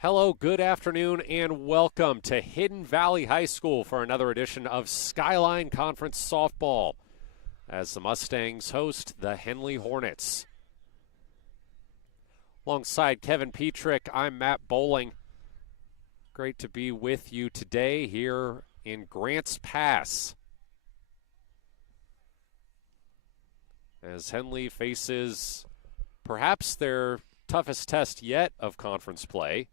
Hello, good afternoon, and welcome to Hidden Valley High School for another edition of Skyline Conference Softball as the Mustangs host the Henley Hornets. Alongside Kevin Petrick, I'm Matt Bowling. Great to be with you today here in Grants Pass as Henley faces perhaps their toughest test yet of conference play.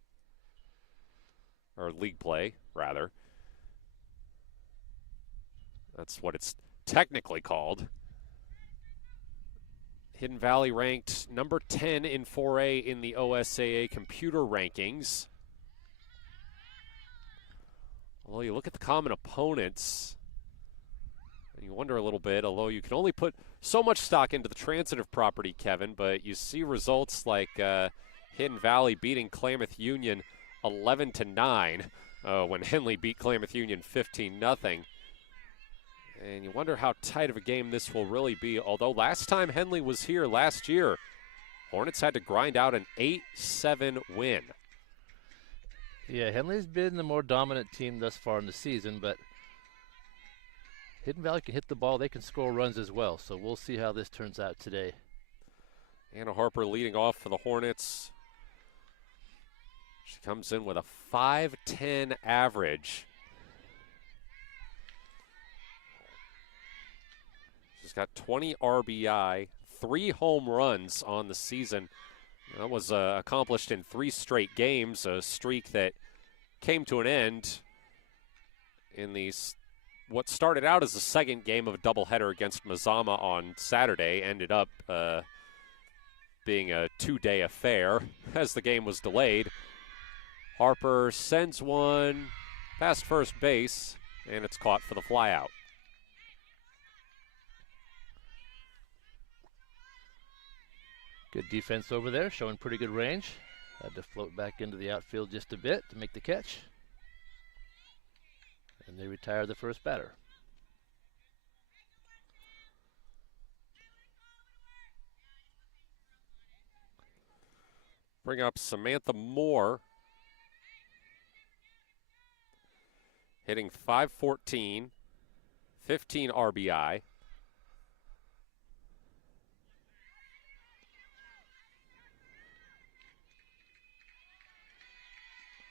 Or league play, rather. That's what it's technically called. Hidden Valley ranked number 10 in 4A in the OSAA computer rankings. Although you look at the common opponents, and you wonder a little bit, although you can only put so much stock into the transitive property, Kevin, but you see results like Hidden Valley beating Klamath Union 11-9 when Henley beat Klamath Union 15-0. And you wonder how tight of a game this will really be. Although last time Henley was here last year, Hornets had to grind out an 8-7 win. Yeah, Henley's been the more dominant team thus far in the season, but Hidden Valley can hit the ball. They can score runs as well, so we'll see how this turns out today. Anna Harper leading off for the Hornets. She comes in with a 5.10 average. She's got 20 RBI, 3 home runs on the season. That was accomplished in 3 straight games, a streak that came to an end in what started out as the second game of a doubleheader against Mazama on Saturday, ended up being a 2-day affair as the game was delayed. Harper sends one past first base, and it's caught for the flyout. Good defense over there, showing pretty good range. Had to float back into the outfield just a bit to make the catch. And they retire the first batter. Bring up Samantha Moore. Hitting .514, 15 RBI.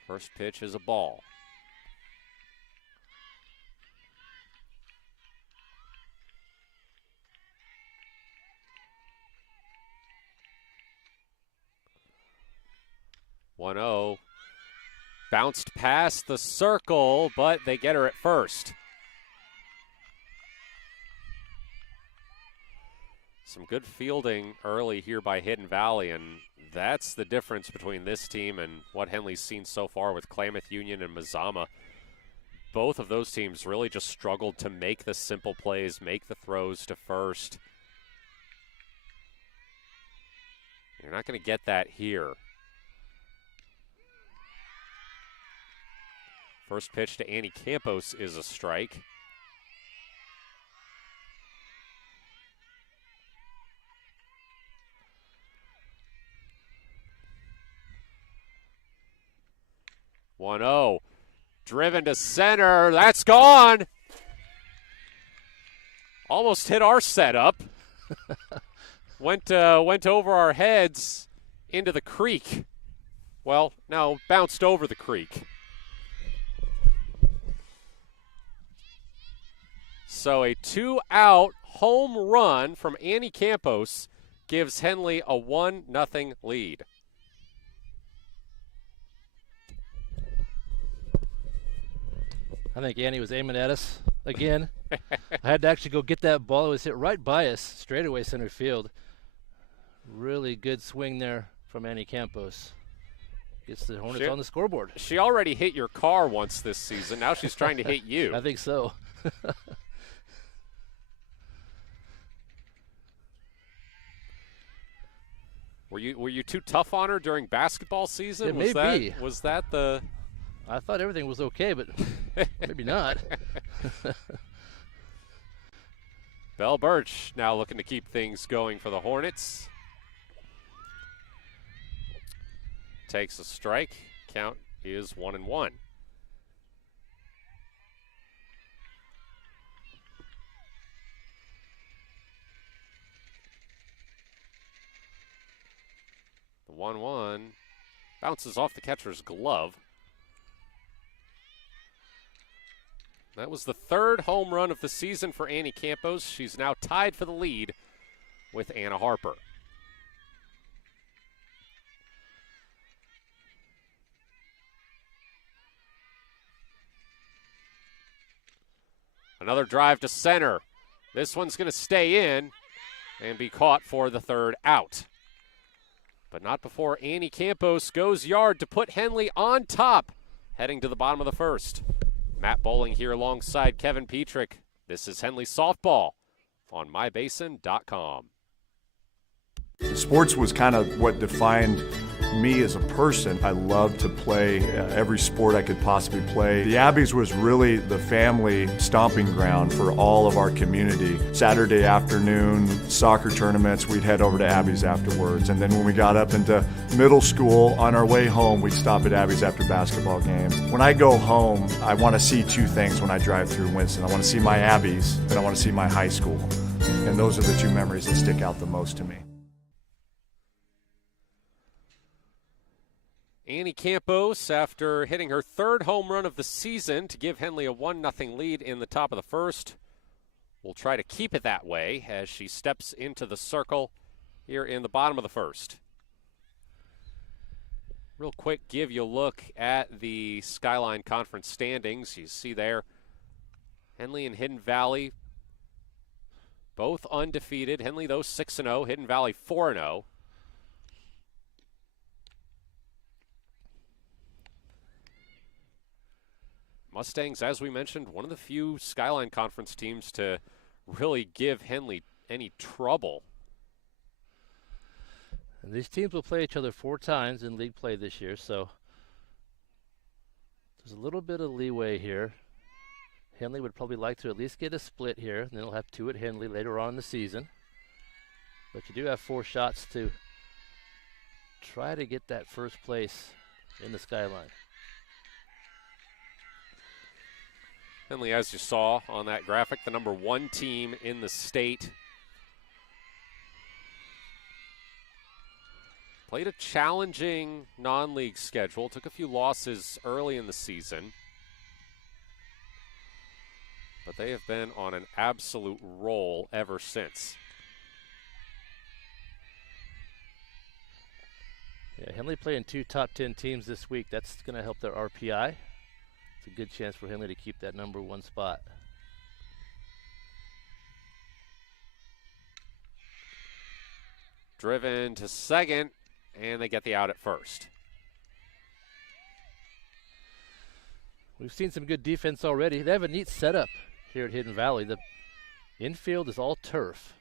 First pitch is a ball. (1-0). Bounced past the circle, but they get her at first. Some good fielding early here by Hidden Valley, and that's the difference between this team and what Henley's seen so far with Klamath Union and Mazama. Both of those teams really just struggled to make the simple plays, make the throws to first. You're not going to get that here. First pitch to Annie Campos is a strike. (1-0). Driven to center. That's gone. Almost hit our setup. went over our heads into the creek. Well, now bounced over the creek. So a 2-out home run from Annie Campos gives Henley a 1-0 lead. I think Annie was aiming at us again. I had to actually go get that ball. It was hit right by us, straightaway center field. Really good swing there from Annie Campos. Gets the Hornets on the scoreboard. She already hit your car once this season. Now she's trying to hit you. I think so. Were you too tough on her during basketball season? It may be. Was that the? I thought everything was okay, but maybe not. Belle Birch now looking to keep things going for the Hornets. Takes a strike. count is 1-1. The 1-1 bounces off the catcher's glove. That was the third home run of the season for Annie Campos. She's now tied for the lead with Anna Harper. Another drive to center. This one's going to stay in and be caught for the third out. But not before Annie Campos goes yard to put Henley on top, heading to the bottom of the first. Matt Bowling here alongside Kevin Petrick. This is Henley Softball on mybasin.com. Sports was kind of what defined me as a person. I loved to play every sport I could possibly play. The Abbeys was really the family stomping ground for all of our community. Saturday afternoon soccer tournaments, we'd head over to Abbeys afterwards. And then when we got up into middle school, on our way home, we'd stop at Abbeys after basketball games. When I go home, I want to see two things when I drive through Winston. I want to see my Abbeys, and I want to see my high school. And those are the two memories that stick out the most to me. Annie Campos, after hitting her third home run of the season to give Henley a 1-0 lead in the top of the first, will try to keep it that way as she steps into the circle here in the bottom of the first. Real quick, give you a look at the Skyline Conference standings. You see there, Henley and Hidden Valley both undefeated. Henley, though, 6-0. Hidden Valley, 4-0. Mustangs, as we mentioned, one of the few Skyline Conference teams to really give Henley any trouble. And these teams will play each other 4 times in league play this year, so there's a little bit of leeway here. Henley would probably like to at least get a split here, and then they'll have 2 at Henley later on in the season. But you do have 4 shots to try to get that first place in the Skyline. Henley, as you saw on that graphic, the number 1 team in the state. Played a challenging non-league schedule, took a few losses early in the season. But they have been on an absolute roll ever since. Yeah, Henley playing 2 top 10 teams this week. That's going to help their RPI. It's a good chance for Henley to keep that number 1 spot. Driven to second, and they get the out at first. We've seen some good defense already. They have a neat setup here at Hidden Valley. The infield is all turf.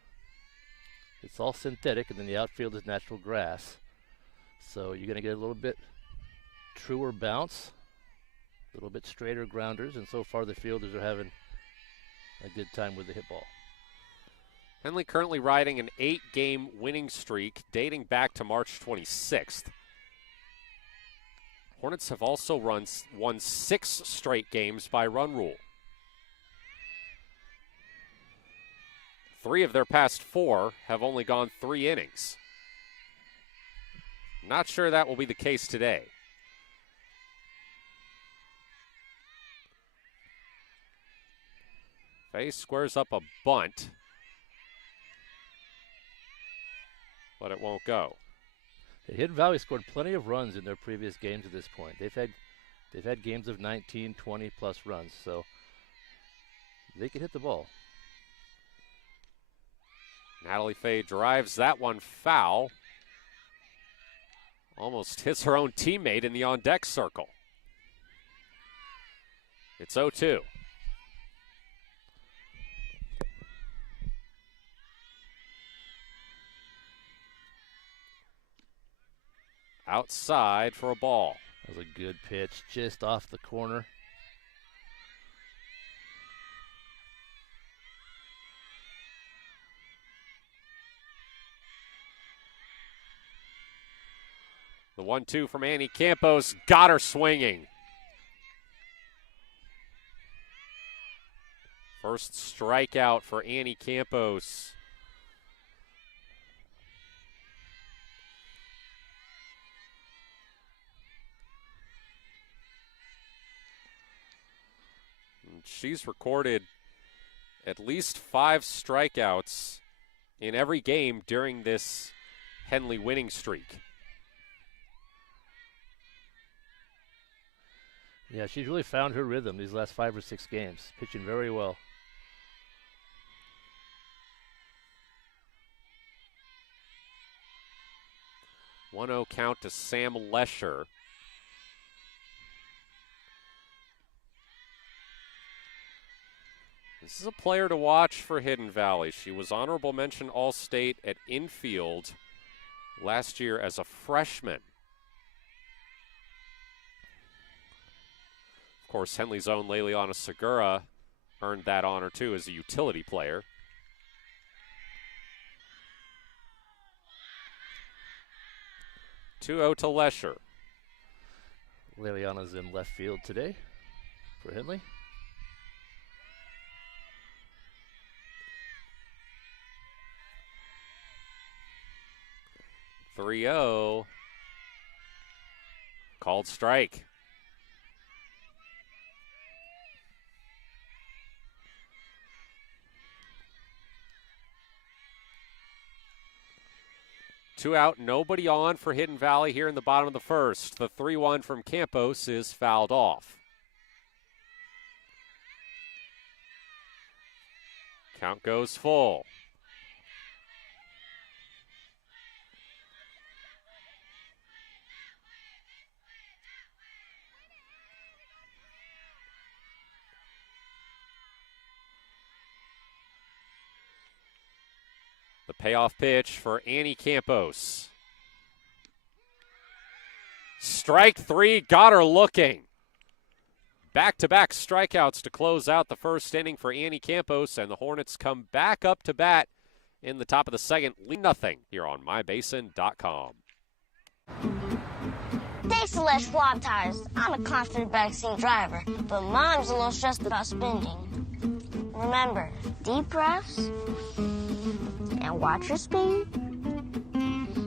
It's all synthetic, and then the outfield is natural grass. So you're going to get a little bit truer bounce, a little bit straighter grounders, and so far the fielders are having a good time with the hit ball. Henley currently riding an 8-game winning streak dating back to March 26th. Hornets have also won 6 straight games by run rule. 3 of their past 4 have only gone 3 innings. Not sure that will be the case today. Face squares up a bunt, but it won't go. Hidden Valley scored plenty of runs in their previous games at this point. They've had games of 19, 20 plus runs, so they can hit the ball. Natalie Fay drives that one foul. Almost hits her own teammate in the on-deck circle. It's 0-2. Outside for a ball. That was a good pitch, just off the corner. The The 1-2 from Annie Campos got her swinging. First strikeout for Annie Campos. And she's recorded at least 5 strikeouts in every game during this Henley winning streak. Yeah, she's really found her rhythm these last 5 or 6 games, pitching very well. 1-0 count to Sam Lesher. This is a player to watch for Hidden Valley. She was honorable mention All-State at infield last year as a freshman. Of course, Henley's own Leliana Segura earned that honor too as a utility player. (2-0) to Lesher. Leliana's in left field today for Henley. (3-0). Called strike. Two out, nobody on for Hidden Valley here in the bottom of the first. The 3-1 from Campos is fouled off. Count goes full. The payoff pitch for Annie Campos. Strike 3, got her looking. Back-to-back strikeouts to close out the first inning for Annie Campos, and the Hornets come back up to bat in the top of the second. Nothing here on mybasin.com. Thanks to Les Schwab Tires, I'm a confident backseat driver, but Mom's a little stressed about spending. Remember, deep breaths and watch your speed.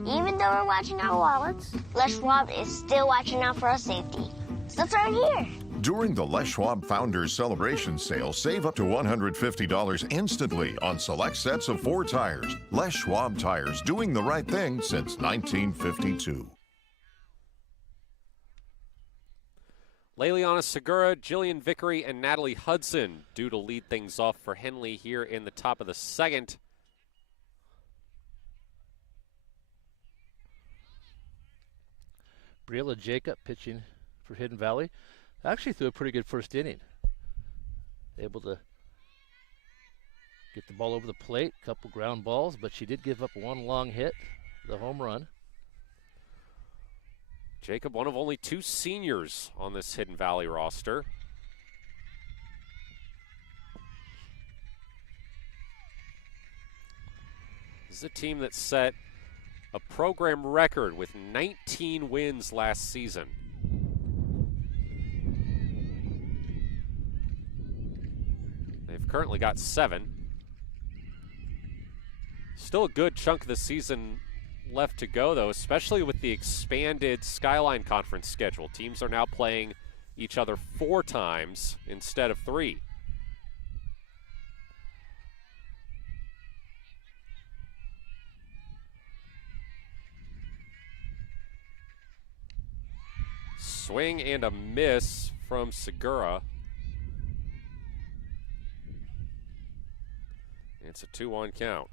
Even though we're watching our wallets, Les Schwab is still watching out for our safety. So turn here. During the Les Schwab Founders Celebration Sale, save up to $150 instantly on select sets of 4 tires. Les Schwab Tires, doing the right thing since 1952. Leliana Segura, Jillian Vickery, and Natalie Hudson due to lead things off for Henley here in the top of the second. Briella Jacob pitching for Hidden Valley. Actually threw a pretty good first inning. Able to get the ball over the plate, couple ground balls, but she did give up one long hit, the home run. Jacob, one of only 2 seniors on this Hidden Valley roster. This is a team that set a program record with 19 wins last season. They've currently got 7. Still a good chunk of the season left to go, though, especially with the expanded Skyline Conference schedule. Teams are now playing each other 4 times instead of 3. Swing and a miss from Segura. It's a 2-1 count.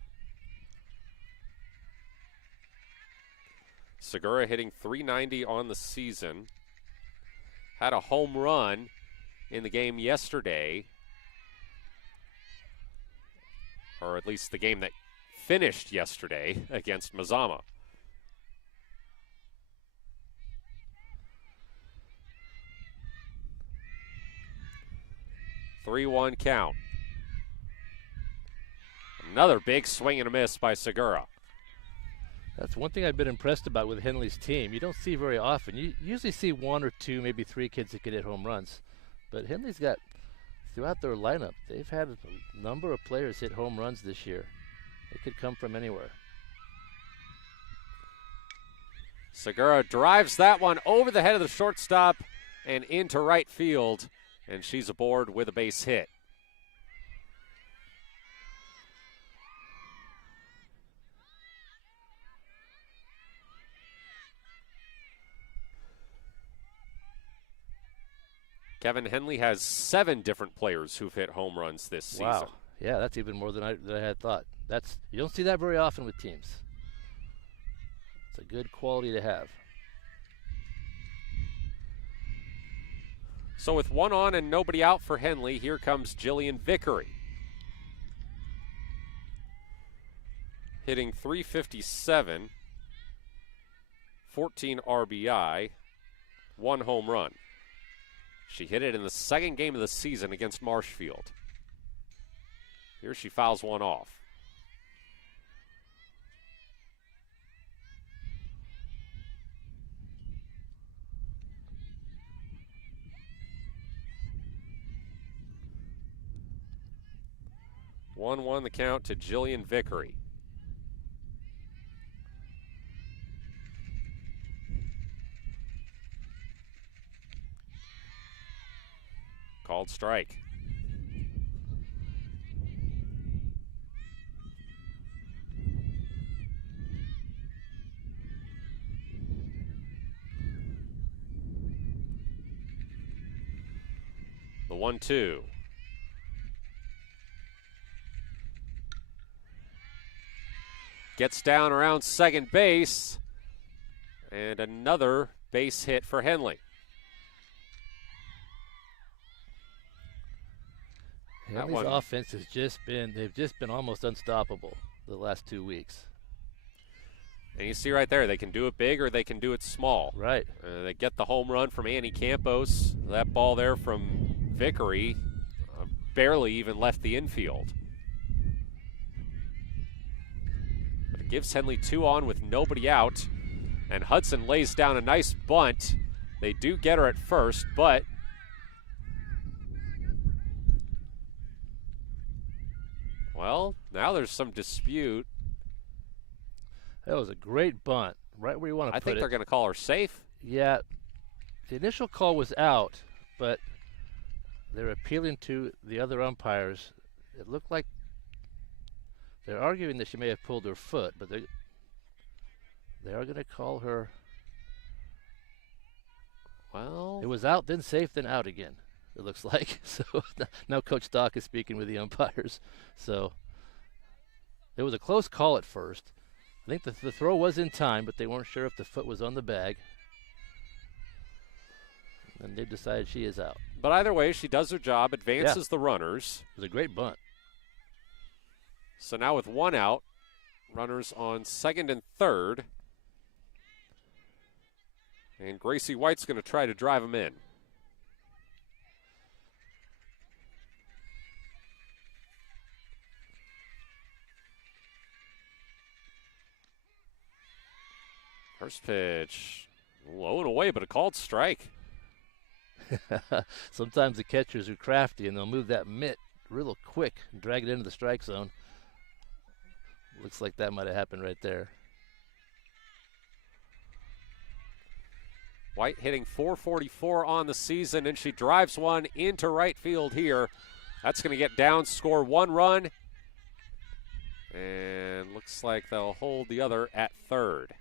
Segura hitting .390 on the season. Had a home run in the game yesterday. Or at least the game that finished yesterday against Mazama. (3-1) count. Another big swing and a miss by Segura. That's one thing I've been impressed about with Henley's team. You don't see very often. You usually see one or two, maybe three kids that can hit home runs. But Henley's got, throughout their lineup, they've had a number of players hit home runs this year. It could come from anywhere. Segura drives that one over the head of the shortstop and into right field, and she's aboard with a base hit. Kevin, Henley has 7 different players who've hit home runs this season. Wow. Yeah, that's even more than I had thought. You don't see that very often with teams. It's a good quality to have. So with one on and nobody out for Henley, here comes Jillian Vickery. Hitting .357, 14 RBI, 1 home run. She hit it in the second game of the season against Marshfield. Here she fouls one off. One the count to Jillian Vickery. Called strike. The 1-2. Gets down around second base. And another base hit for Henley. Henley's offense has they've just been almost unstoppable the last 2 weeks. And you see right there, they can do it big or they can do it small. Right. They get the home run from Annie Campos. That ball there from Vickery barely even left the infield. But it gives Henley 2 on with nobody out. And Hudson lays down a nice bunt. They do get her at first, but well, now there's some dispute. That was a great bunt, right where you want to put it. I think they're going to call her safe. Yeah, the initial call was out, but they're appealing to the other umpires. It looked like they're arguing that she may have pulled her foot, but they are going to call her. Well, it was out, then safe, then out again. It looks like. So now Coach Stock is speaking with the umpires. So it was a close call at first. I think the throw was in time, but they weren't sure if the foot was on the bag. And they decided she is out. But either way, she does her job, advances the runners. It was a great bunt. So now with 1 out, runners on second and third. And Gracie White's going to try to drive them in. First pitch, low and away, but a called strike. Sometimes the catchers are crafty and they'll move that mitt real quick and drag it into the strike zone. Looks like that might have happened right there. White hitting .444 on the season, and she drives one into right field here. That's going to get down, score 1 run, and looks like they'll hold the other at third.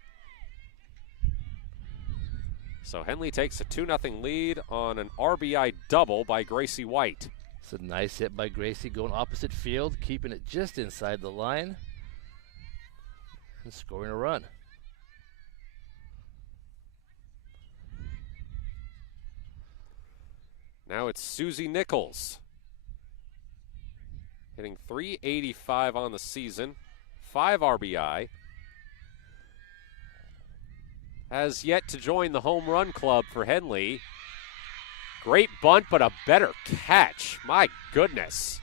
So Henley takes a 2-0 lead on an RBI double by Gracie White. It's a nice hit by Gracie, going opposite field, keeping it just inside the line, and scoring a run. Now it's Susie Nichols, hitting .385 on the season, 5 RBI. Has yet to join the home run club for Henley. Great bunt, but a better catch. My goodness.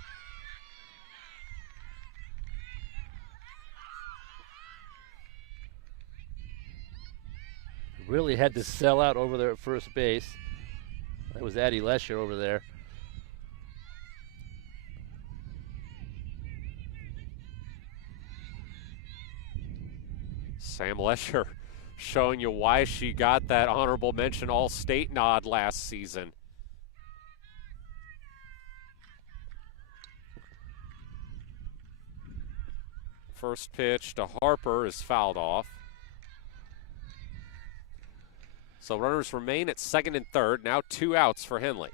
Really had to sell out over there at first base. That was Addie Lesher over there. Sam Lesher showing you why she got that honorable mention All-State nod last season. First pitch to Harper is fouled off. So runners remain at second and third. Now 2 outs for Henley.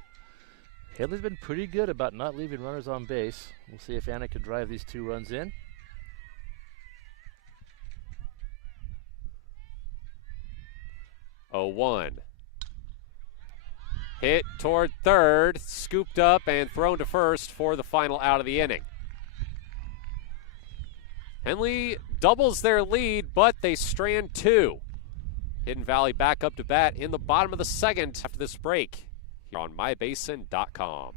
Henley's been pretty good about not leaving runners on base. We'll see if Anna can drive these 2 runs in. Oh, 1. Hit toward third, scooped up and thrown to first for the final out of the inning. Henley doubles their lead, but they strand 2. Hidden Valley back up to bat in the bottom of the second after this break here on mybasin.com.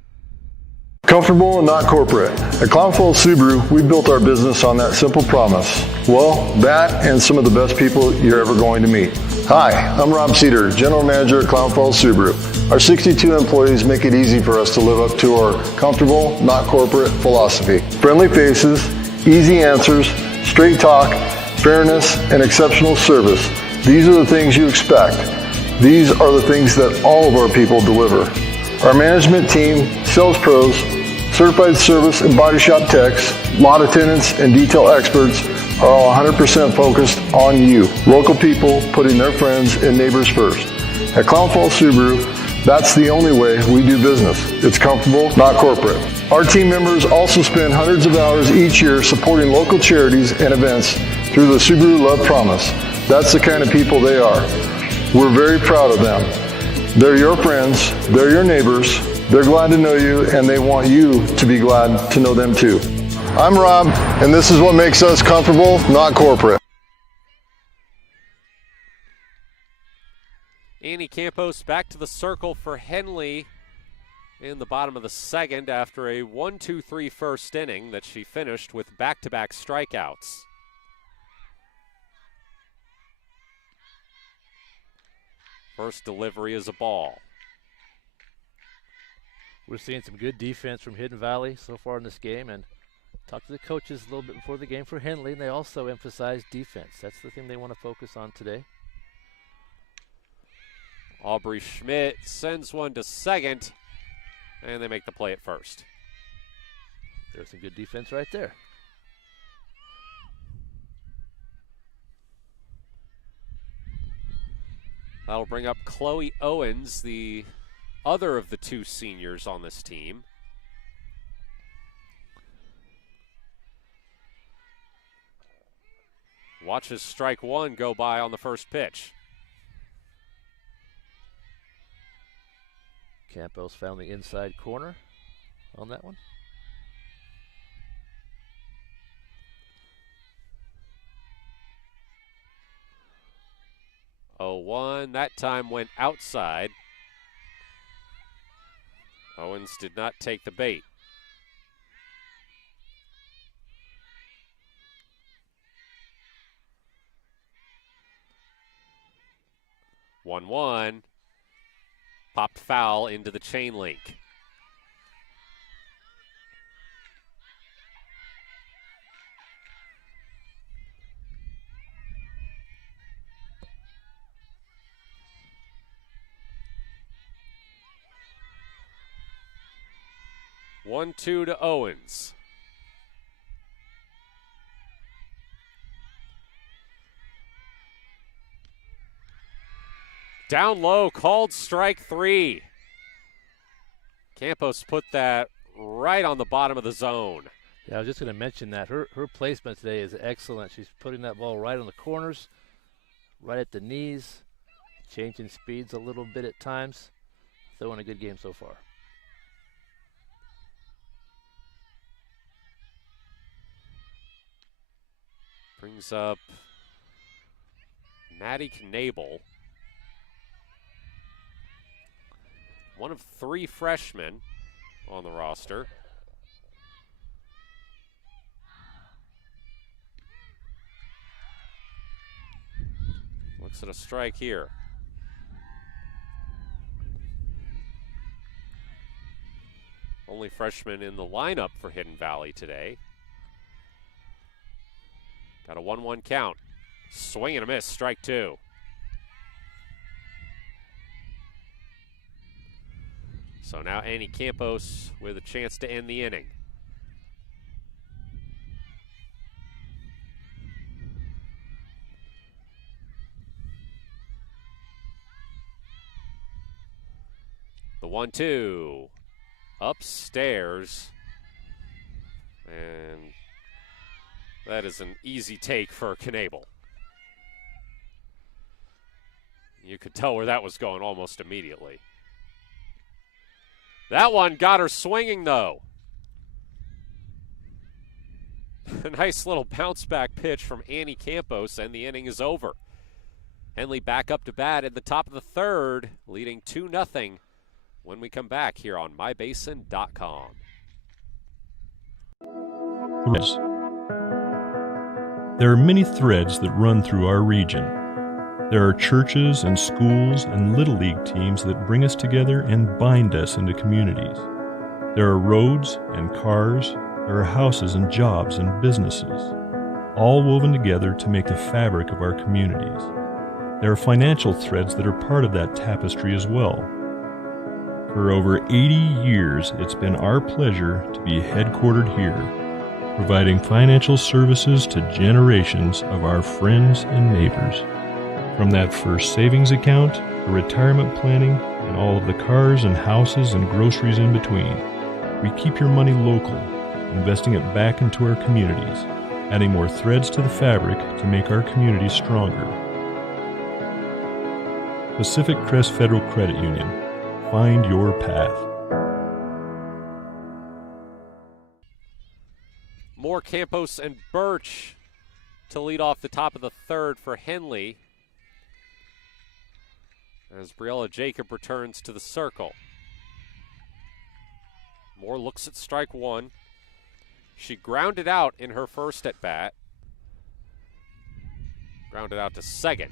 Comfortable and not corporate. At Clown Falls Subaru, we built our business on that simple promise. Well, that and some of the best people you're ever going to meet. Hi, I'm Rob Cedar, General Manager at Clown Falls Subaru. Our 62 employees make it easy for us to live up to our comfortable, not corporate philosophy. Friendly faces, easy answers, straight talk, fairness, and exceptional service. These are the things you expect. These are the things that all of our people deliver. Our management team, sales pros, certified service and body shop techs, lot attendants, and detail experts are all 100% focused on you. Local people putting their friends and neighbors first. At Clown Falls Subaru, that's the only way we do business. It's comfortable, not corporate. Our team members also spend hundreds of hours each year supporting local charities and events through the Subaru Love Promise. That's the kind of people they are. We're very proud of them. They're your friends, they're your neighbors, they're glad to know you, and they want you to be glad to know them too. I'm Rob, and this is what makes us comfortable, not corporate. Annie Campos back to the circle for Henley in the bottom of the second after a 1-2-3 first inning that she finished with back-to-back strikeouts. First delivery is a ball. We're seeing some good defense from Hidden Valley so far in this game, and talked to the coaches a little bit before the game for Henley, and they also emphasized defense. That's the thing they want to focus on today. Aubrey Schmidt sends one to second, and they make the play at first. There's some good defense right there. That'll bring up Chloe Owens, the other of the 2 seniors on this team. Watches strike 1 go by on the first pitch. Campos found the inside corner on that one. Oh, 1. That time went outside. Owens did not take the bait. One. Popped foul into the chain link. One, 2 to Owens. Down low, called strike 3. Campos put that right on the bottom of the zone. Yeah, I was just going to mention that. Her placement today is excellent. She's putting that ball right on the corners, right at the knees, changing speeds a little bit at times. Throwing a good game so far. Brings up Maddie Knable. One of 3 freshmen on the roster. Looks at a strike here. only freshman in the lineup for Hidden Valley today. Got a 1-1 count. Swing and a miss, strike two. So now Annie Campos with a chance to end the inning. The 1-2 upstairs, and that is an easy take for Knable. You could tell where that was going almost immediately. That one got her swinging, though. A nice little bounce back pitch from Annie Campos, and the inning is over. Henley back up to bat at the top of the third, leading 2-0 when we come back here on mybasin.com. There are many threads that run through our region. There are churches and schools and Little League teams that bring us together and bind us into communities. There are roads and cars, there are houses and jobs and businesses, all woven together to make the fabric of our communities. There are financial threads that are part of that tapestry as well. For over 80 years, it's been our pleasure to be headquartered here, providing financial services to generations of our friends and neighbors. From that first savings account, to retirement planning, and all of the cars and houses and groceries in between, we keep your money local, investing it back into our communities, adding more threads to the fabric to make our communities stronger. Pacific Crest Federal Credit Union. Find your path. More Campos and Birch to lead off the top of the third for Henley, as Briella Jacob returns to the circle. Moore looks at strike one. She grounded out in her first at bat. Grounded out to second.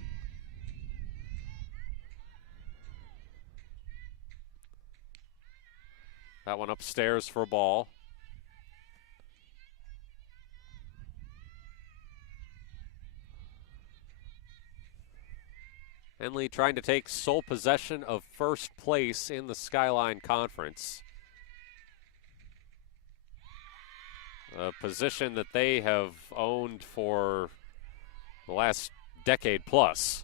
That one upstairs for a ball. Henley trying to take sole possession of first place in the Skyline Conference. A position that they have owned for the last decade plus.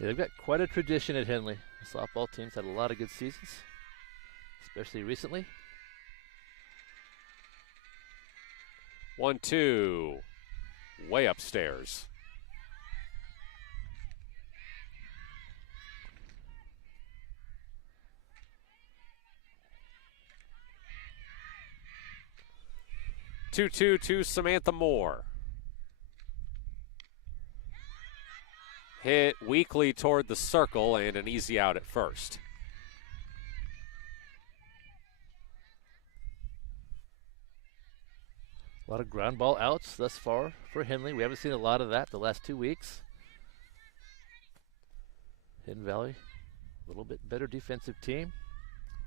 Yeah, they've got quite a tradition at Henley. The softball team's had a lot of good seasons, especially recently. 1-2, way upstairs. Two to Samantha Moore. Hit weakly toward the circle and an easy out at first. A lot of ground ball outs thus far for Henley. We haven't seen a lot of that the last 2 weeks. Hidden Valley, a little bit better defensive team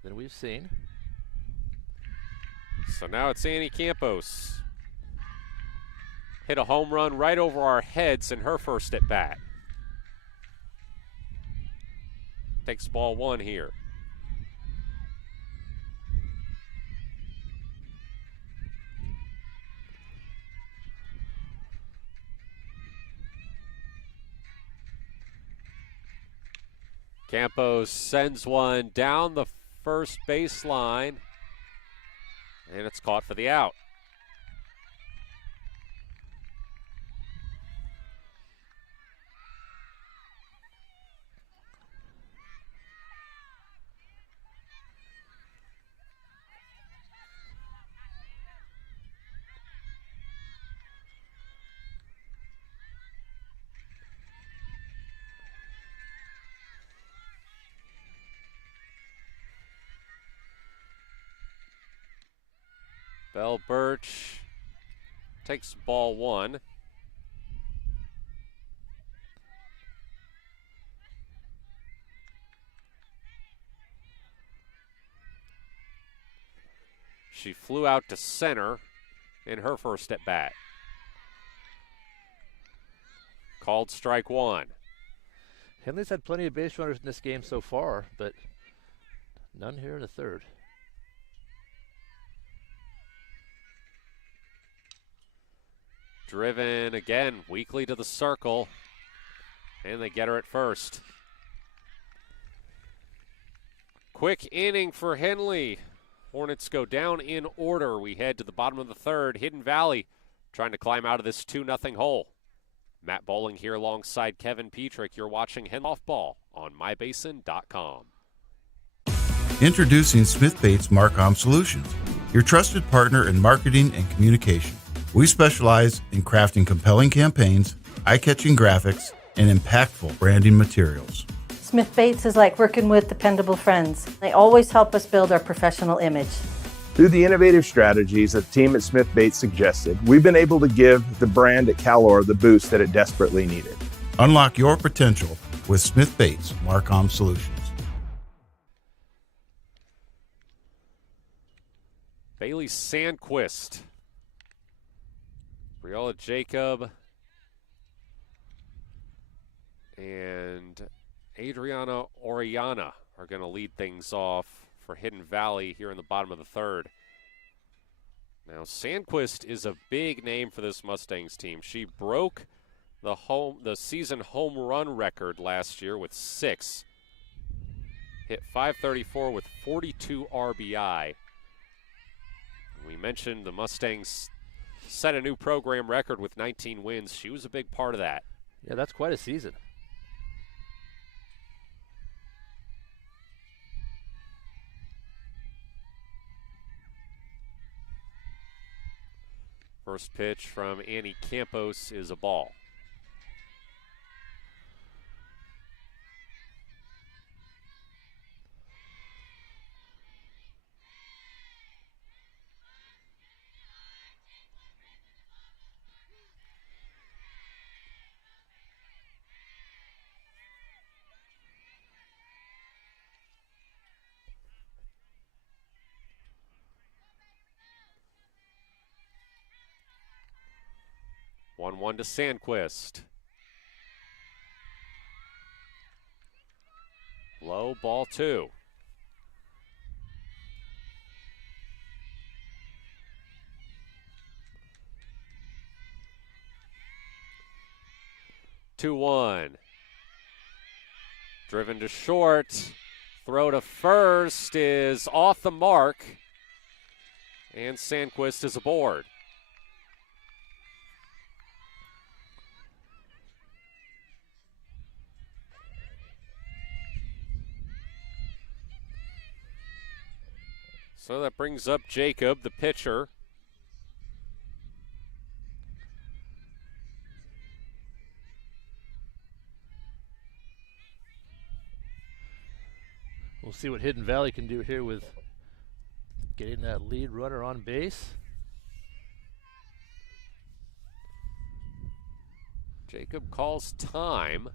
than we've seen. So now it's Annie Campos. Hit a home run right over our heads in her first at bat. Takes ball one here. Campos sends one down the first baseline, and it's caught for the out. Belle Birch takes ball one. She flew out to center in her first at bat. Called strike one. Henley's had plenty of base runners in this game so far, but none here in the third. Driven again, weakly to the circle, and they get her at first. Quick inning for Henley. Hornets go down in order. We head to the bottom of the third. Hidden Valley trying to climb out of this 2-0 hole. Matt Bowling here alongside Kevin Petrick. You're watching Henley Off Ball on mybasin.com. Introducing Smith Bates Marcom Solutions, your trusted partner in marketing and communication. We specialize in crafting compelling campaigns, eye-catching graphics, and impactful branding materials. Smith Bates is like working with dependable friends. They always help us build our professional image. Through the innovative strategies that the team at Smith Bates suggested, we've been able to give the brand at Calor the boost that it desperately needed. Unlock your potential with Smith Bates Marcom Solutions. Bailey Sandquist, Briella Jacob, and Adriana Orellana are going to lead things off for Hidden Valley here in the bottom of the third. Now, Sandquist is a big name for this Mustangs team. She broke the season home run record last year with 6. Hit .534 with 42 RBI. We mentioned the Mustangs set a new program record with 19 wins. She was a big part of that. Yeah, that's quite a season. First pitch from Annie Campos is a ball. One to Sandquist. Low, ball 2. Two one. Driven to short. Throw to first is off the mark. And Sandquist is aboard. So that brings up Jacob, the pitcher. We'll see what Hidden Valley can do here with getting that lead runner on base. Jacob calls time.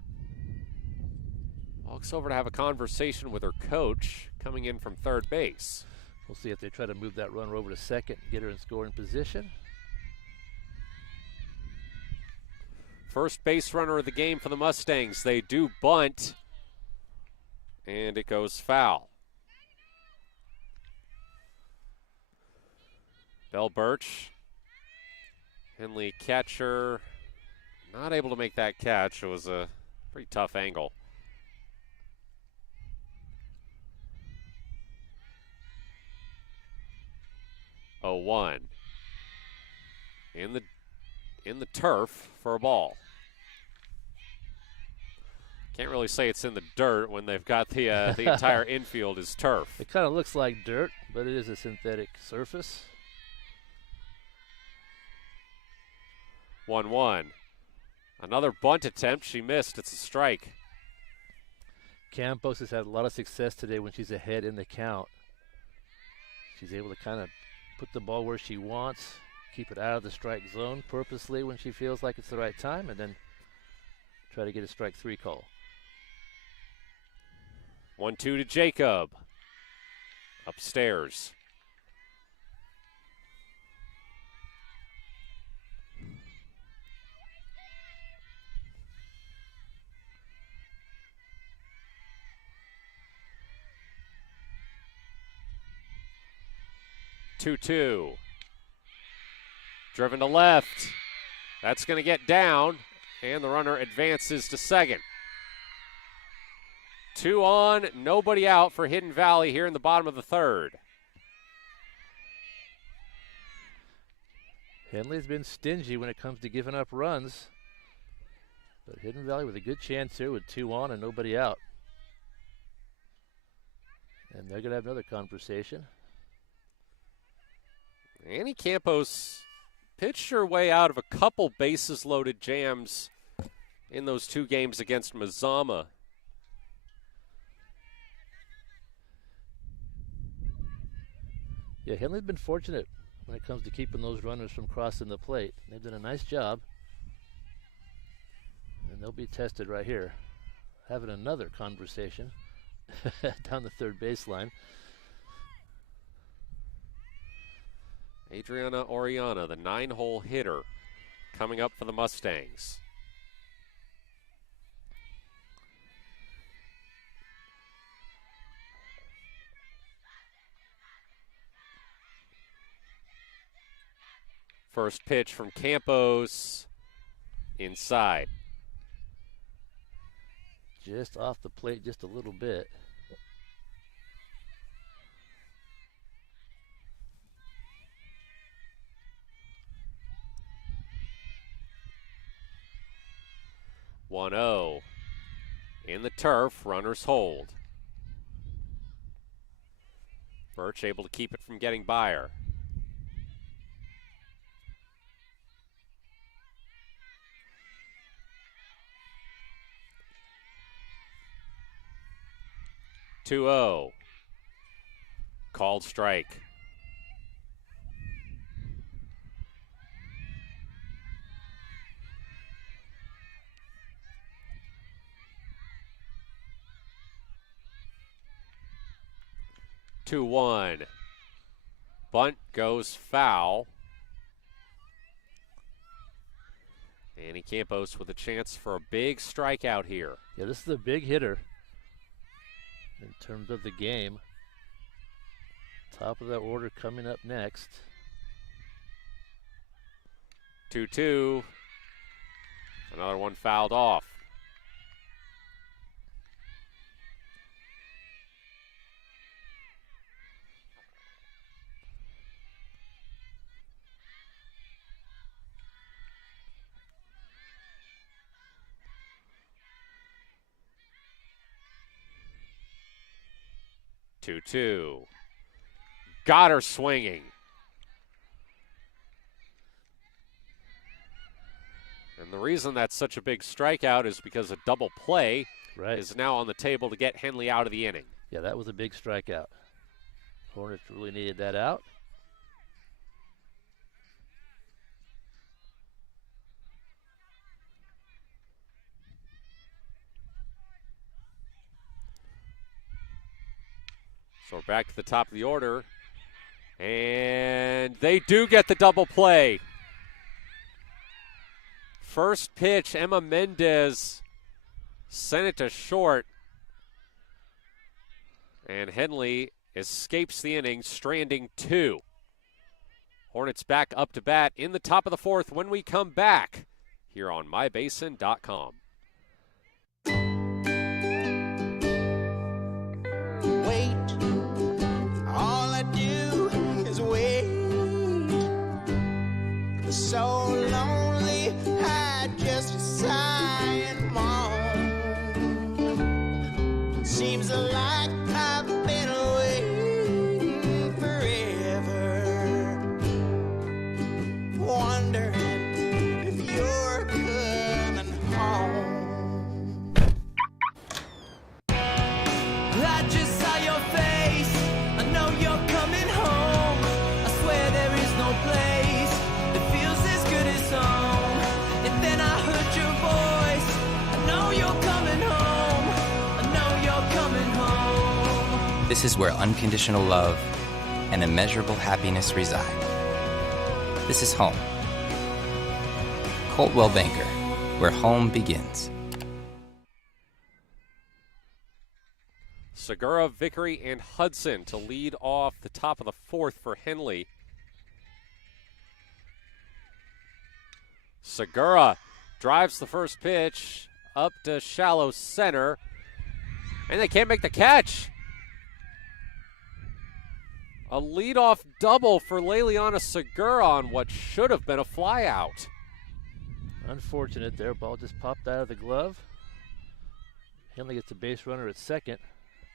Walks over to have a conversation with her coach coming in from third base. We'll see if they try to move that runner over to second and get her in scoring position. First base runner of the game for the Mustangs. They do bunt, and it goes foul. Bell Birch, Henley catcher, not able to make that catch. It was a pretty tough angle. Oh, 1 in the turf for a ball. Can't really say it's in the dirt when they've got the entire infield is turf. It kind of looks like dirt, but it is a synthetic surface. 1-1. Another bunt attempt. She missed. It's a strike. Campos has had a lot of success today when she's ahead in the count. She's able to kind of put the ball where she wants, keep it out of the strike zone purposely when she feels like it's the right time, and then try to get a strike 3 call. 1-2 to Jacob. Upstairs. 2-2. Driven to left. That's going to get down, and the runner advances to second. 2 on, nobody out for Hidden Valley here in the bottom of the third. Henley's been stingy when it comes to giving up runs. But Hidden Valley with a good chance here with 2 on and nobody out. And they're going to have another conversation. Annie Campos pitched her way out of a couple bases-loaded jams in those 2 games against Mazama. Yeah, Henley's been fortunate when it comes to keeping those runners from crossing the plate. They've done a nice job. And they'll be tested right here. Having another conversation down the third baseline. Adriana Oriana, the 9-hole hitter, coming up for the Mustangs. First pitch from Campos, inside. Just off the plate just a little bit. One 0 in the turf, runners hold. Birch able to keep it from getting by her. Two 0. Called strike. Two 1. Bunt goes foul. Annie Campos with a chance for a big strikeout here. Yeah, this is a big hitter in terms of the game. Top of that order coming up next. 2-2. Another one fouled off. Two. Got her swinging. And the reason that's such a big strikeout is because a double play is now on the table to get Henley out of the inning. Yeah, that was a big strikeout. Hornets really needed that out. So we're back to the top of the order. And they do get the double play. First pitch, Emma Mendez sent it to short. And Henley escapes the inning, stranding 2. Hornets back up to bat in the top of the 4th when we come back here on mybasin.com. So lonely, I just sigh and moan. Seems like I've been waiting forever, wondering if you're coming home. I just saw your face, I know you're coming home. I swear there is no place and then I heard your voice. I know you're coming home. I know you're coming home. This is where unconditional love and immeasurable happiness reside. This is home. Coltwell Banker, where home begins. Segura, Vickery, and Hudson to lead off the top of the 4th for Henley. Segura drives the first pitch up to shallow center, and they can't make the catch. A leadoff double for Leliana Segura on what should have been a flyout. Unfortunate there. Ball just popped out of the glove. Henley gets a base runner at second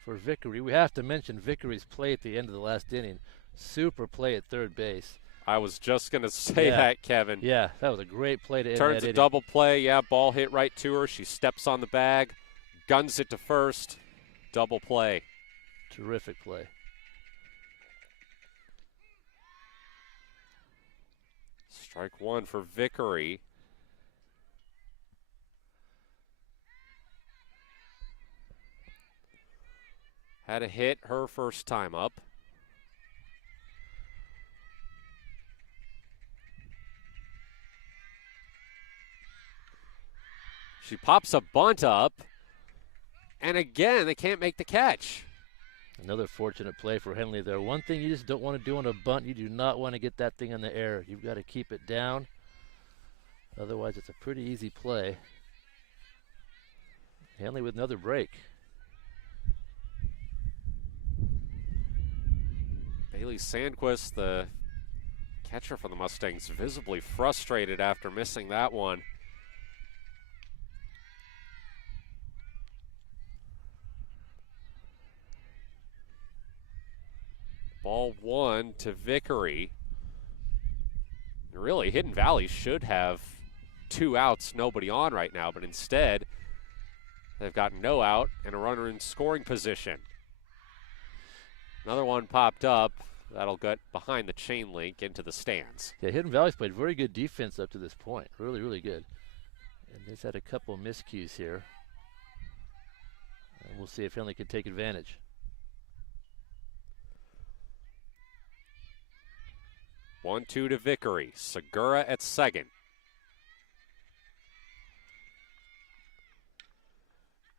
for Vickery. We have to mention Vickery's play at the end of the last inning. Super play at third base. I was just going to say that, Kevin. Yeah, that was a great play to end Turns that a inning. double play. Yeah, ball hit right to her. She steps on the bag, guns it to first. Double play. Terrific play. Strike one for Vickery. Had a hit her first time up. She pops a bunt up, and again, they can't make the catch. Another fortunate play for Henley there. One thing you just don't want to do on a bunt, you do not want to get that thing in the air. You've got to keep it down. Otherwise, it's a pretty easy play. Henley with another break. Bailey Sandquist, the catcher for the Mustangs, visibly frustrated after missing that one. Ball one to Vickery. Really, Hidden Valley should have 2 outs, nobody on right now, but instead, they've got no out and a runner in scoring position. Another one popped up. That'll get behind the chain link into the stands. Yeah, Hidden Valley's played very good defense up to this point. Really, really good. And they've had a couple miscues here. And we'll see if Henley can take advantage. One, two to Vickery. Segura at second.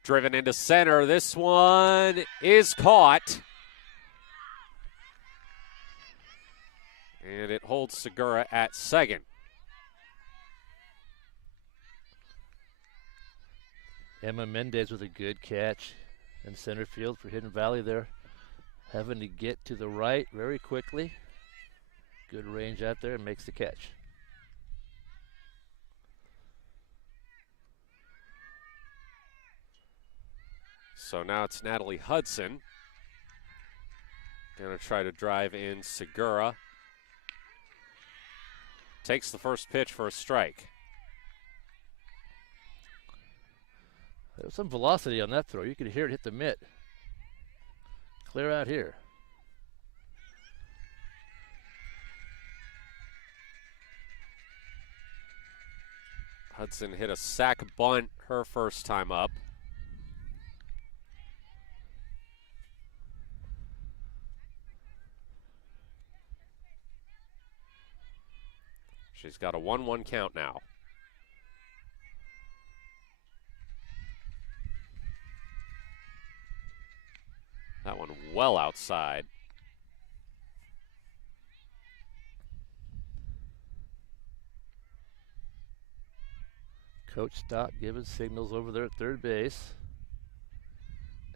Driven into center. This one is caught. And it holds Segura at second. Emma Mendez with a good catch in center field for Hidden Valley there. Having to get to the right very quickly. Good range out there and makes the catch. So now it's Natalie Hudson. Gonna try to drive in Segura. Takes the first pitch for a strike. There was some velocity on that throw. You could hear it hit the mitt. Clear out here. Hudson hit a sac bunt her first time up. She's got a 1-1 count now. That one well outside. Coach Stott giving signals over there at third base.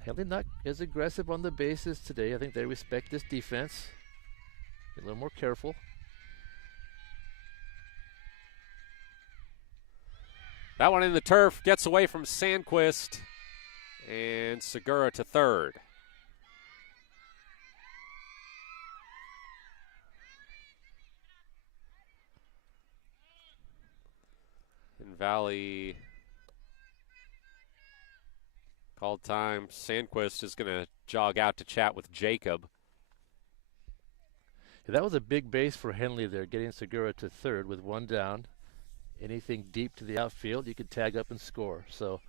Henley not as aggressive on the bases today. I think they respect this defense. Be a little more careful. That one in the turf gets away from Sandquist, and Segura to third. In Valley called time. Sandquist is going to jog out to chat with Jacob. Yeah, that was a big base for Henley there, getting Segura to third with one down. Anything deep to the outfield, you could tag up and score. So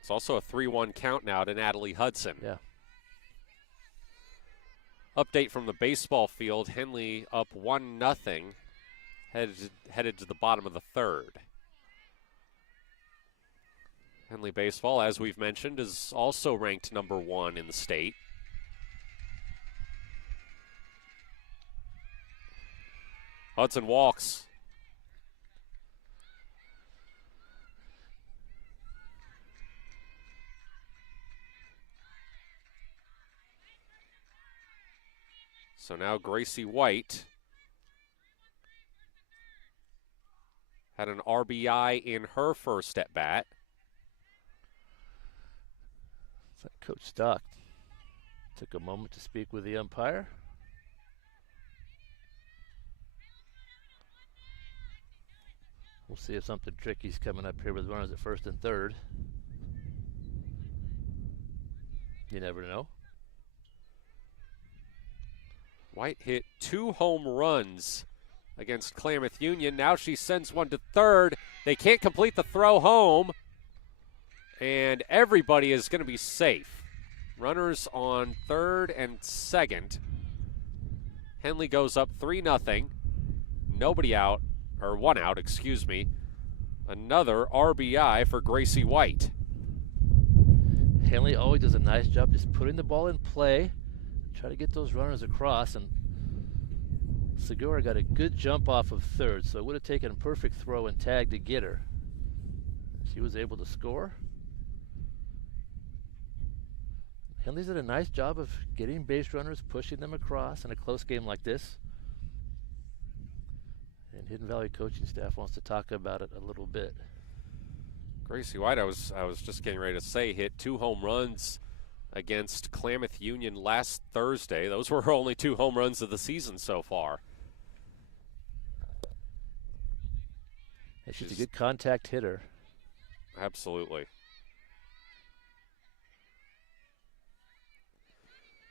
it's also a 3-1 count now to Natalie Hudson. Yeah. Update from the baseball field. Henley up 1-0, headed to the bottom of the third. Henley baseball, as we've mentioned, is also ranked number 1 in the state. Hudson walks. So now Gracie White had an RBI in her first at bat. Coach Stock took a moment to speak with the umpire. We'll see if something tricky's coming up here with runners at first and third. You never know. White hit 2 home runs against Klamath Union. Now she sends one to third. They can't complete the throw home. And everybody is going to be safe. Runners on third and second. Henley goes up 3-0. Nobody out, or 1 out, excuse me. Another RBI for Gracie White. Henley always does a nice job just putting the ball in play, try to get those runners across, and Segura got a good jump off of third, so it would have taken a perfect throw and tag to get her. She was able to score. Henley's did a nice job of getting base runners, pushing them across in a close game like this. And Hidden Valley coaching staff wants to talk about it a little bit. Gracie White, I was just getting ready to say, hit 2 home runs against Klamath Union last Thursday. Those were her only 2 home runs of the season so far. And she's a good contact hitter. Absolutely.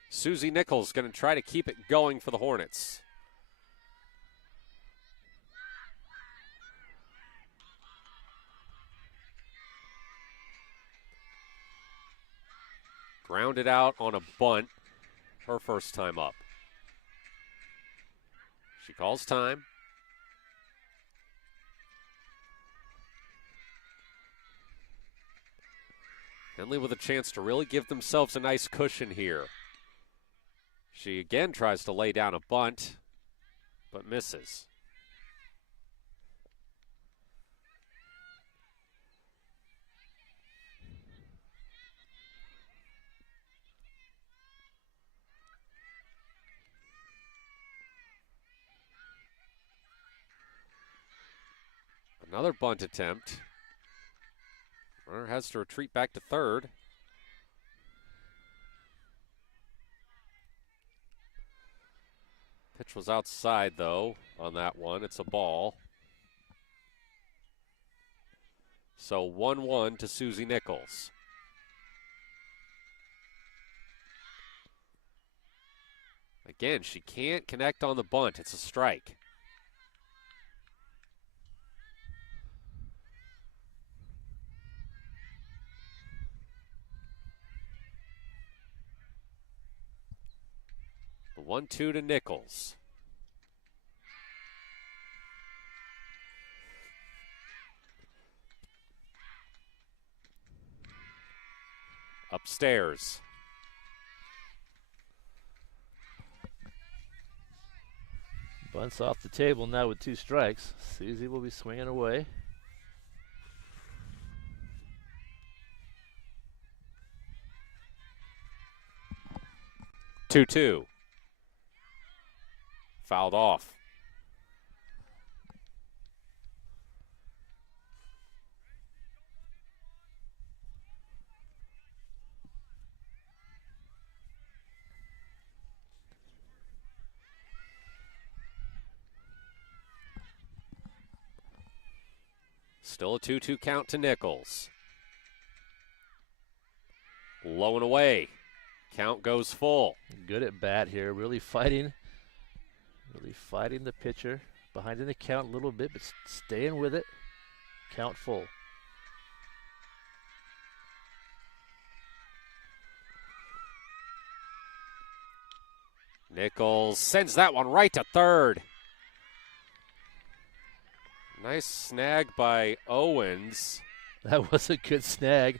Susie Nichols going to try to keep it going for the Hornets. Grounded out on a bunt, her first time up. She calls time. Henley with a chance to really give themselves a nice cushion here. She again tries to lay down a bunt, but misses. Another bunt attempt. Runner has to retreat back to third. Pitch was outside, though, on that one. It's a ball. So 1-1 to Susie Nichols. Again, she can't connect on the bunt. It's a strike. The 1-2 to Nichols. Upstairs. Bunts off the table now with 2 strikes. Susie will be swinging away. 2-2. Fouled off. Still a 2-2 count to Nichols. Low and away. Count goes full. Good at bat here, really fighting the pitcher. Behind in the count a little bit, but staying with it. Count full. Nichols sends that one right to third. Nice snag by Owens. That was a good snag.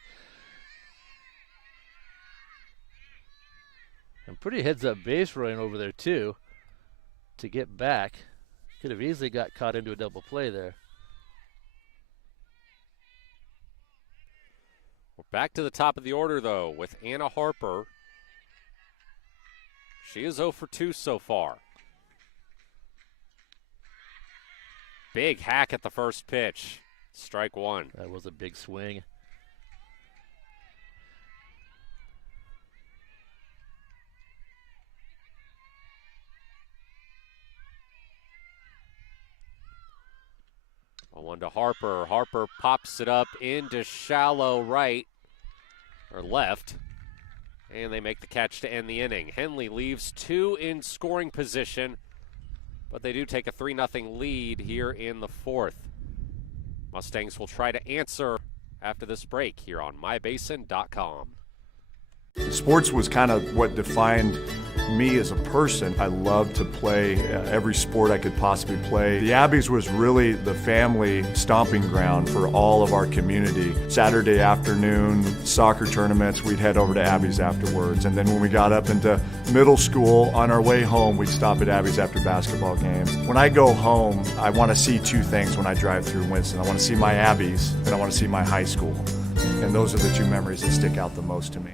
And pretty heads-up base running over there, too, to get back. Could have easily got caught into a double play there. We're back to the top of the order, though, with Anna Harper. She is 0 for 2 so far. Big hack at the first pitch. Strike one. That was a big swing. One to Harper. Harper pops it up into shallow right or left, and they make the catch to end the inning. Henley leaves 2 in scoring position, but they do take a 3-0 lead here in the 4th. Mustangs will try to answer after this break here on mybasin.com. Sports was kind of what defined me as a person. I loved to play every sport I could possibly play. The Abbeys was really the family stomping ground for all of our community. Saturday afternoon soccer tournaments, we'd head over to Abbeys afterwards. And then when we got up into middle school, on our way home, we'd stop at Abbeys after basketball games. When I go home, I want to see 2 things when I drive through Winston. I want to see my Abbeys and I want to see my high school. And those are the 2 memories that stick out the most to me.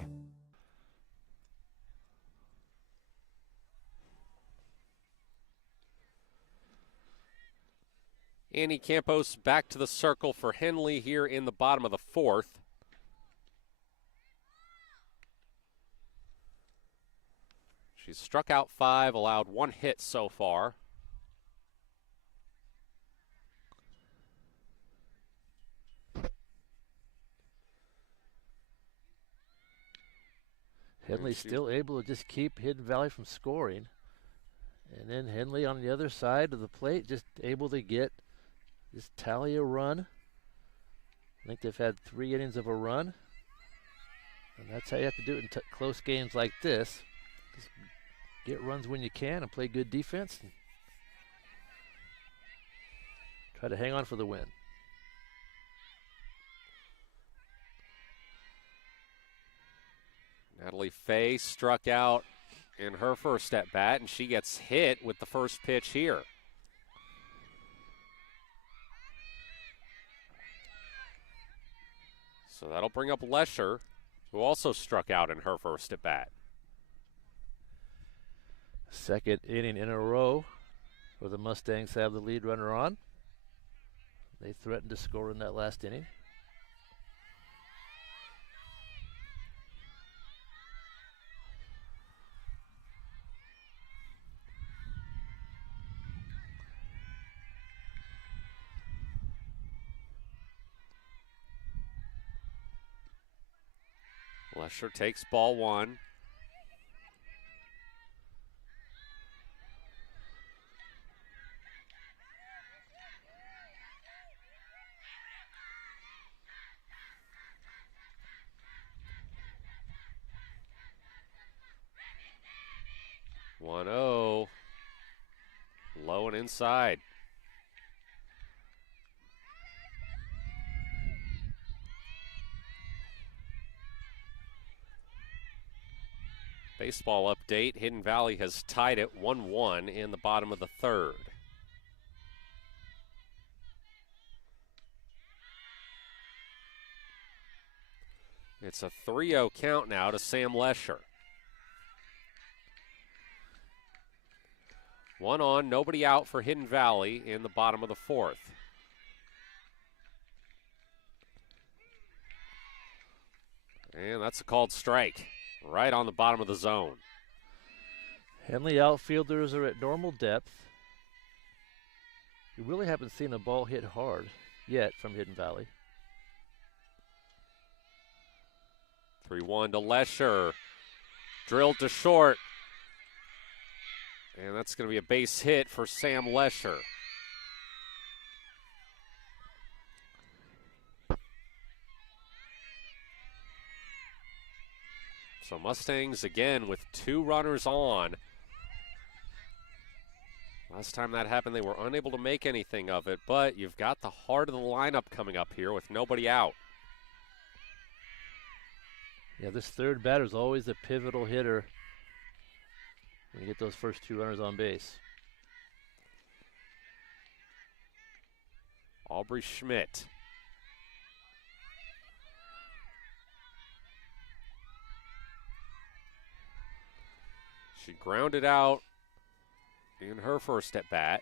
Annie Campos back to the circle for Henley here in the bottom of the 4th. She's struck out 5, allowed 1 hit so far. Henley still able to just keep Hidden Valley from scoring. And then Henley on the other side of the plate just able to just tally a run. I think they've had 3 innings of a run. And that's how you have to do it in close games like this. Just get runs when you can and play good defense. And try to hang on for the win. Natalie Fay struck out in her first at bat, and she gets hit with the first pitch here. So that'll bring up Lesher, who also struck out in her first at bat. Second inning in a row where the Mustangs have the lead runner on. They threatened to score in that last inning. Lesher takes ball 1. One 0. Low and inside. Baseball update, Hidden Valley has tied it 1-1 in the bottom of the 3rd. It's a 3-0 count now to Sam Lesher. 1 on, nobody out for Hidden Valley in the bottom of the 4th. And that's a called strike. Right on the bottom of the zone. Henley outfielders are at normal depth. We really haven't seen a ball hit hard yet from Hidden Valley. 3-1 to Lesher. Drilled to short. And that's going to be a base hit for Sam Lesher. So Mustangs again with 2 runners on. Last time that happened, they were unable to make anything of it, but you've got the heart of the lineup coming up here with nobody out. Yeah, this third batter is always a pivotal hitter when you get those first 2 runners on base. Aubrey Schmidt. She grounded out in her first at bat.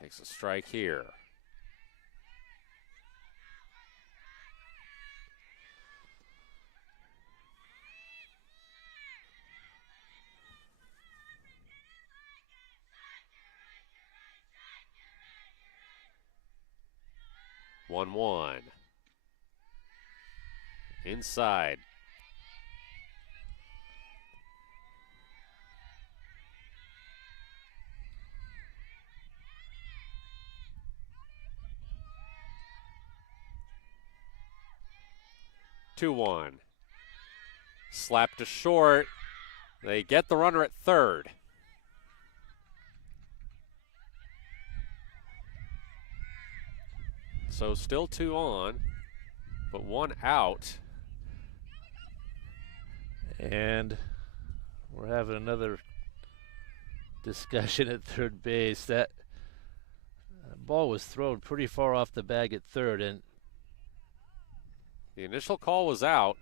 Takes a strike here. One. Inside. Two one. Slapped to short. They get the runner at third. So still 2 on, but 1 out. And we're having another discussion at third base. That ball was thrown pretty far off the bag at third, and the initial call was out.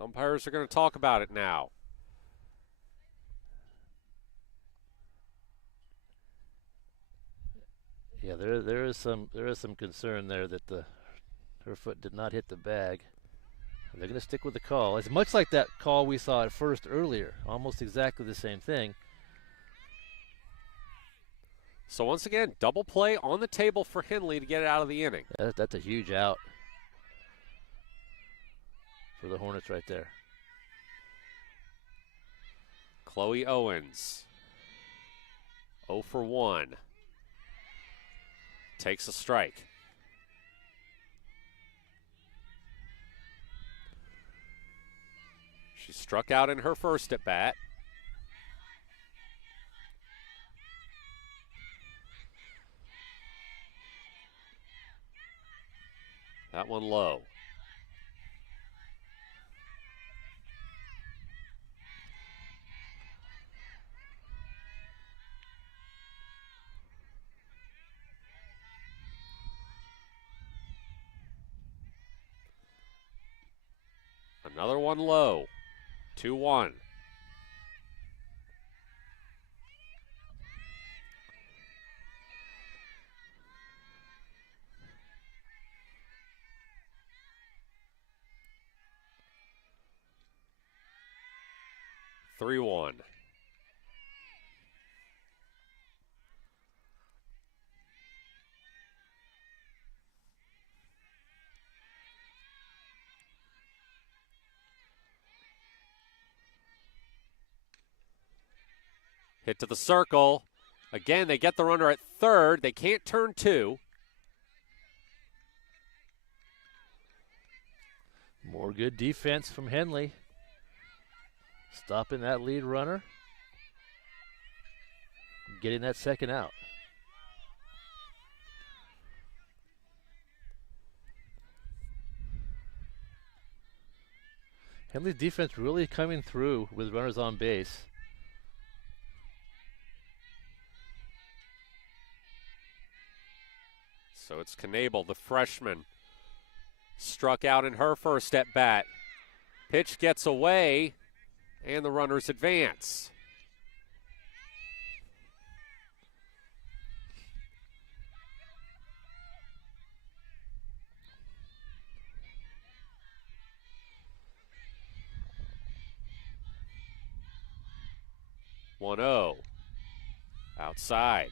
Umpires are going to talk about it now. yeah, there is some concern there that her foot did not hit the bag. They're going to stick with the call. It's much like that call we saw at first earlier, almost exactly the same thing. So once again, double play on the table for Henley to get it out of the inning. That's a huge out for the Hornets right there. Chloe Owens, 0 for 1. Takes a strike. She struck out in her first at bat. That one low. Another one low. 2-1. Three one. Hit to the circle. Again, they get the runner at third. They can't turn two. More good defense from Henley. Stopping that lead runner. Getting that second out. Henley's defense really coming through with runners on base. So it's Knable, the freshman, struck out in her first at bat. Pitch gets away, and the runners advance. One zero. Outside.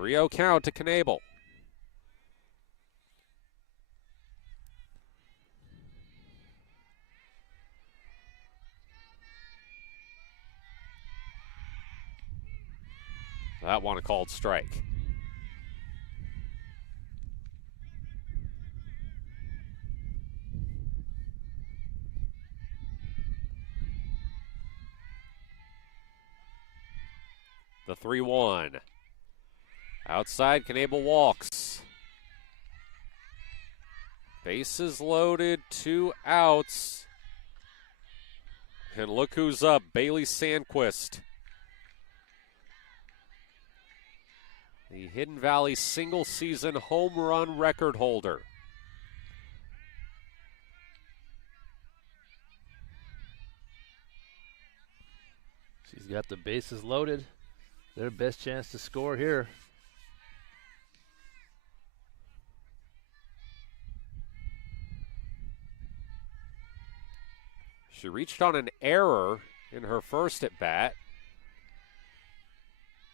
Three 0 count to Knable. That one a called strike. The 3-1. Outside, Knable walks. Bases loaded, 2 outs. And look who's up, Bailey Sandquist. The Hidden Valley single-season home run record holder. She's got the bases loaded. Their best chance to score here. She reached on an error in her first at bat.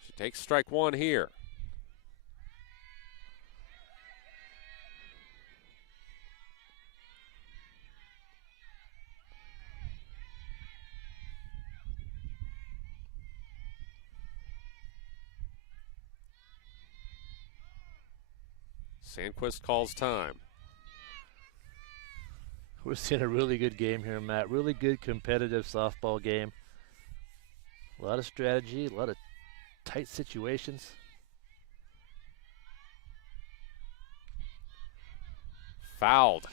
She takes strike 1 here. Sandquist calls time. We're seeing a really good game here, Matt. Really good competitive softball game. A lot of strategy, a lot of tight situations. Fouled.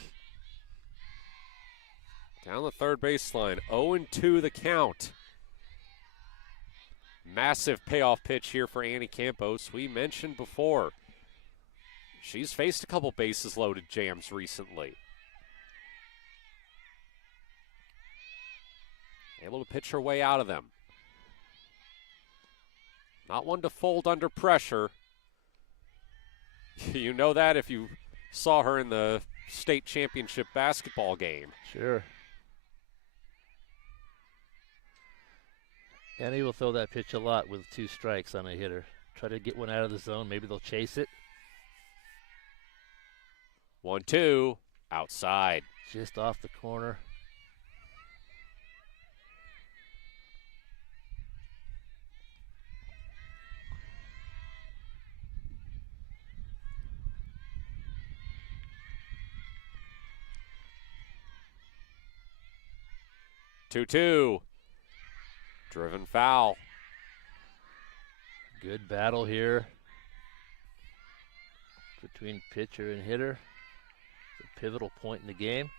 Down the third baseline, 0-2 the count. Massive payoff pitch here for Annie Campos. We mentioned before, she's faced a couple bases loaded jams recently. Able to pitch her way out of them. Not one to fold under pressure. You know that if you saw her in the state championship basketball game. Sure. Annie will throw that pitch a lot with 2 strikes on a hitter. Try to get one out of the zone. Maybe they'll chase it. 1-2, outside. Just off the corner. Two. Driven foul. Good battle here between pitcher and hitter. It's a pivotal point in the game.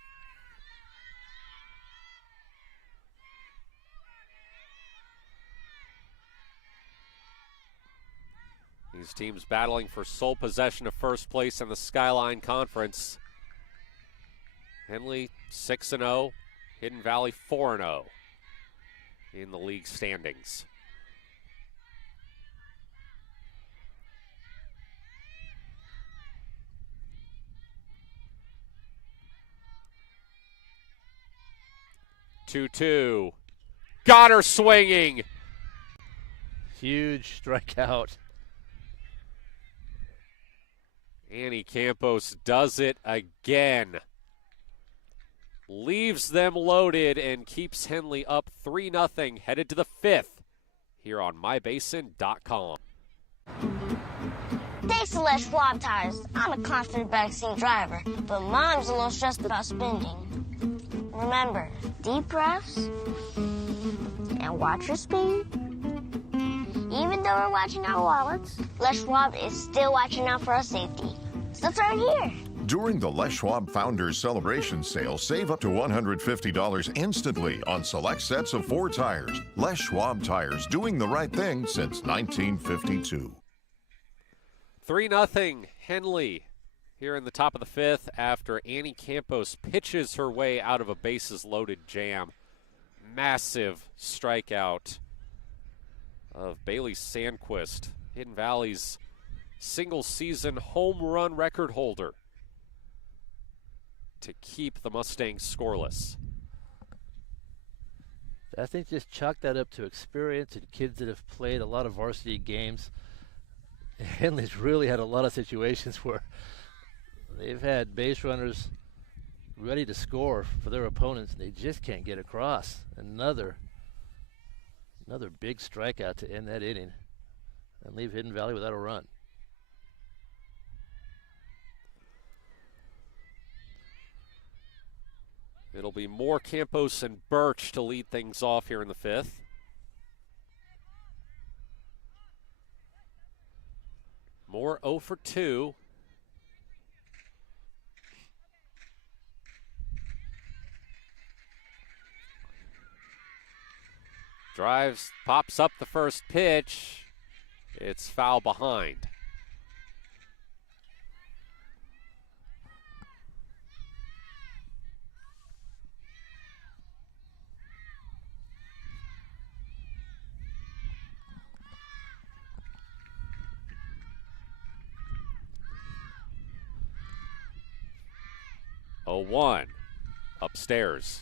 These teams battling for sole possession of first place in the Skyline Conference. Henley 6-0, Hidden Valley 4-0 in the league standings. Two. Got her swinging. Huge strikeout. Annie Campos does it again. Leaves them loaded and keeps Henley up 3-0, headed to the 5th here on mybasin.com. Thanks to Les Schwab Tires, I'm a confident backseat driver, but Mom's a little stressed about spending. Remember, deep breaths and watch your speed. Even though we're watching our wallets, Les Schwab is still watching out for our safety. So turn here. During the Les Schwab Founders Celebration Sale, save up to $150 instantly on select sets of 4 tires. Les Schwab Tires, doing the right thing since 1952. 3-0 Henley here in the top of the 5th after Annie Campos pitches her way out of a bases-loaded jam. Massive strikeout of Bailey Sandquist, Hidden Valley's single-season home run record holder, to keep the Mustangs scoreless. I think just chalk that up to experience and kids that have played a lot of varsity games. Henley's really had a lot of situations where they've had base runners ready to score for their opponents and they just can't get across. Another big strikeout to end that inning and leave Hidden Valley without a run. It'll be more Campos and Birch to lead things off here in the 5th. Moore 0 for 2. Drives, pops up the first pitch. It's foul behind. Oh, 1 upstairs.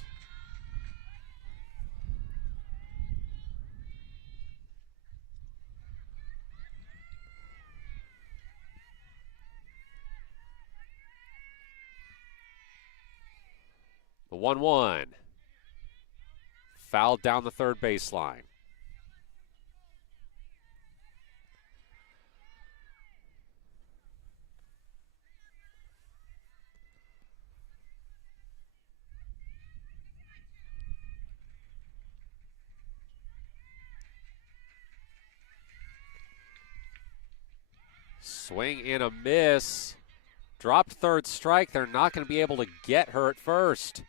The 1-1. Fouled down the third baseline. Swing and a miss. Dropped third strike. They're not going to be able to get her at first.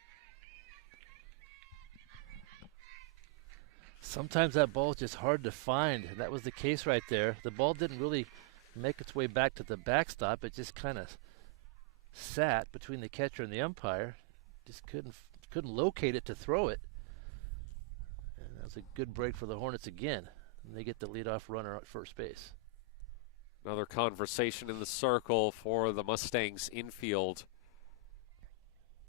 Sometimes that ball is just hard to find. That was the case right there. The ball didn't really make its way back to the backstop. It just kind of sat between the catcher and the umpire. Just couldn't locate it to throw it. And that was a good break for the Hornets again. And they get the leadoff runner at first base. Another conversation in the circle for the Mustangs infield.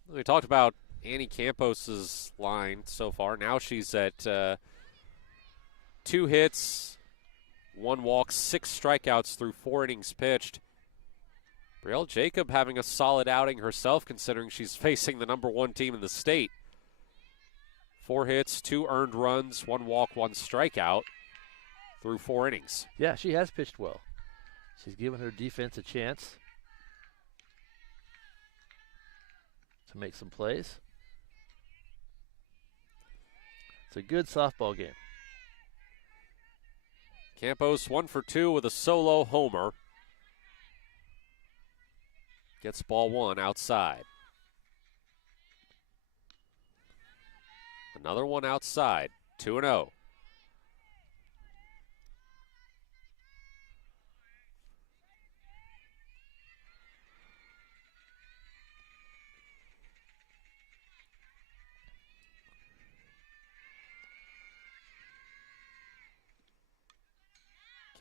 We talked about Annie Campos's line so far. Now she's at 2 hits, 1 walk, 6 strikeouts through 4 innings pitched. Brielle Jacob having a solid outing herself, considering she's facing the #1 team in the state. 4 hits, 2 earned runs, 1 walk, 1 strikeout through 4 innings. Yeah, she has pitched well. She's given her defense a chance to make some plays. It's a good softball game. Campos 1 for 2 with a solo homer. Gets ball 1 outside. Another one outside. 2-0.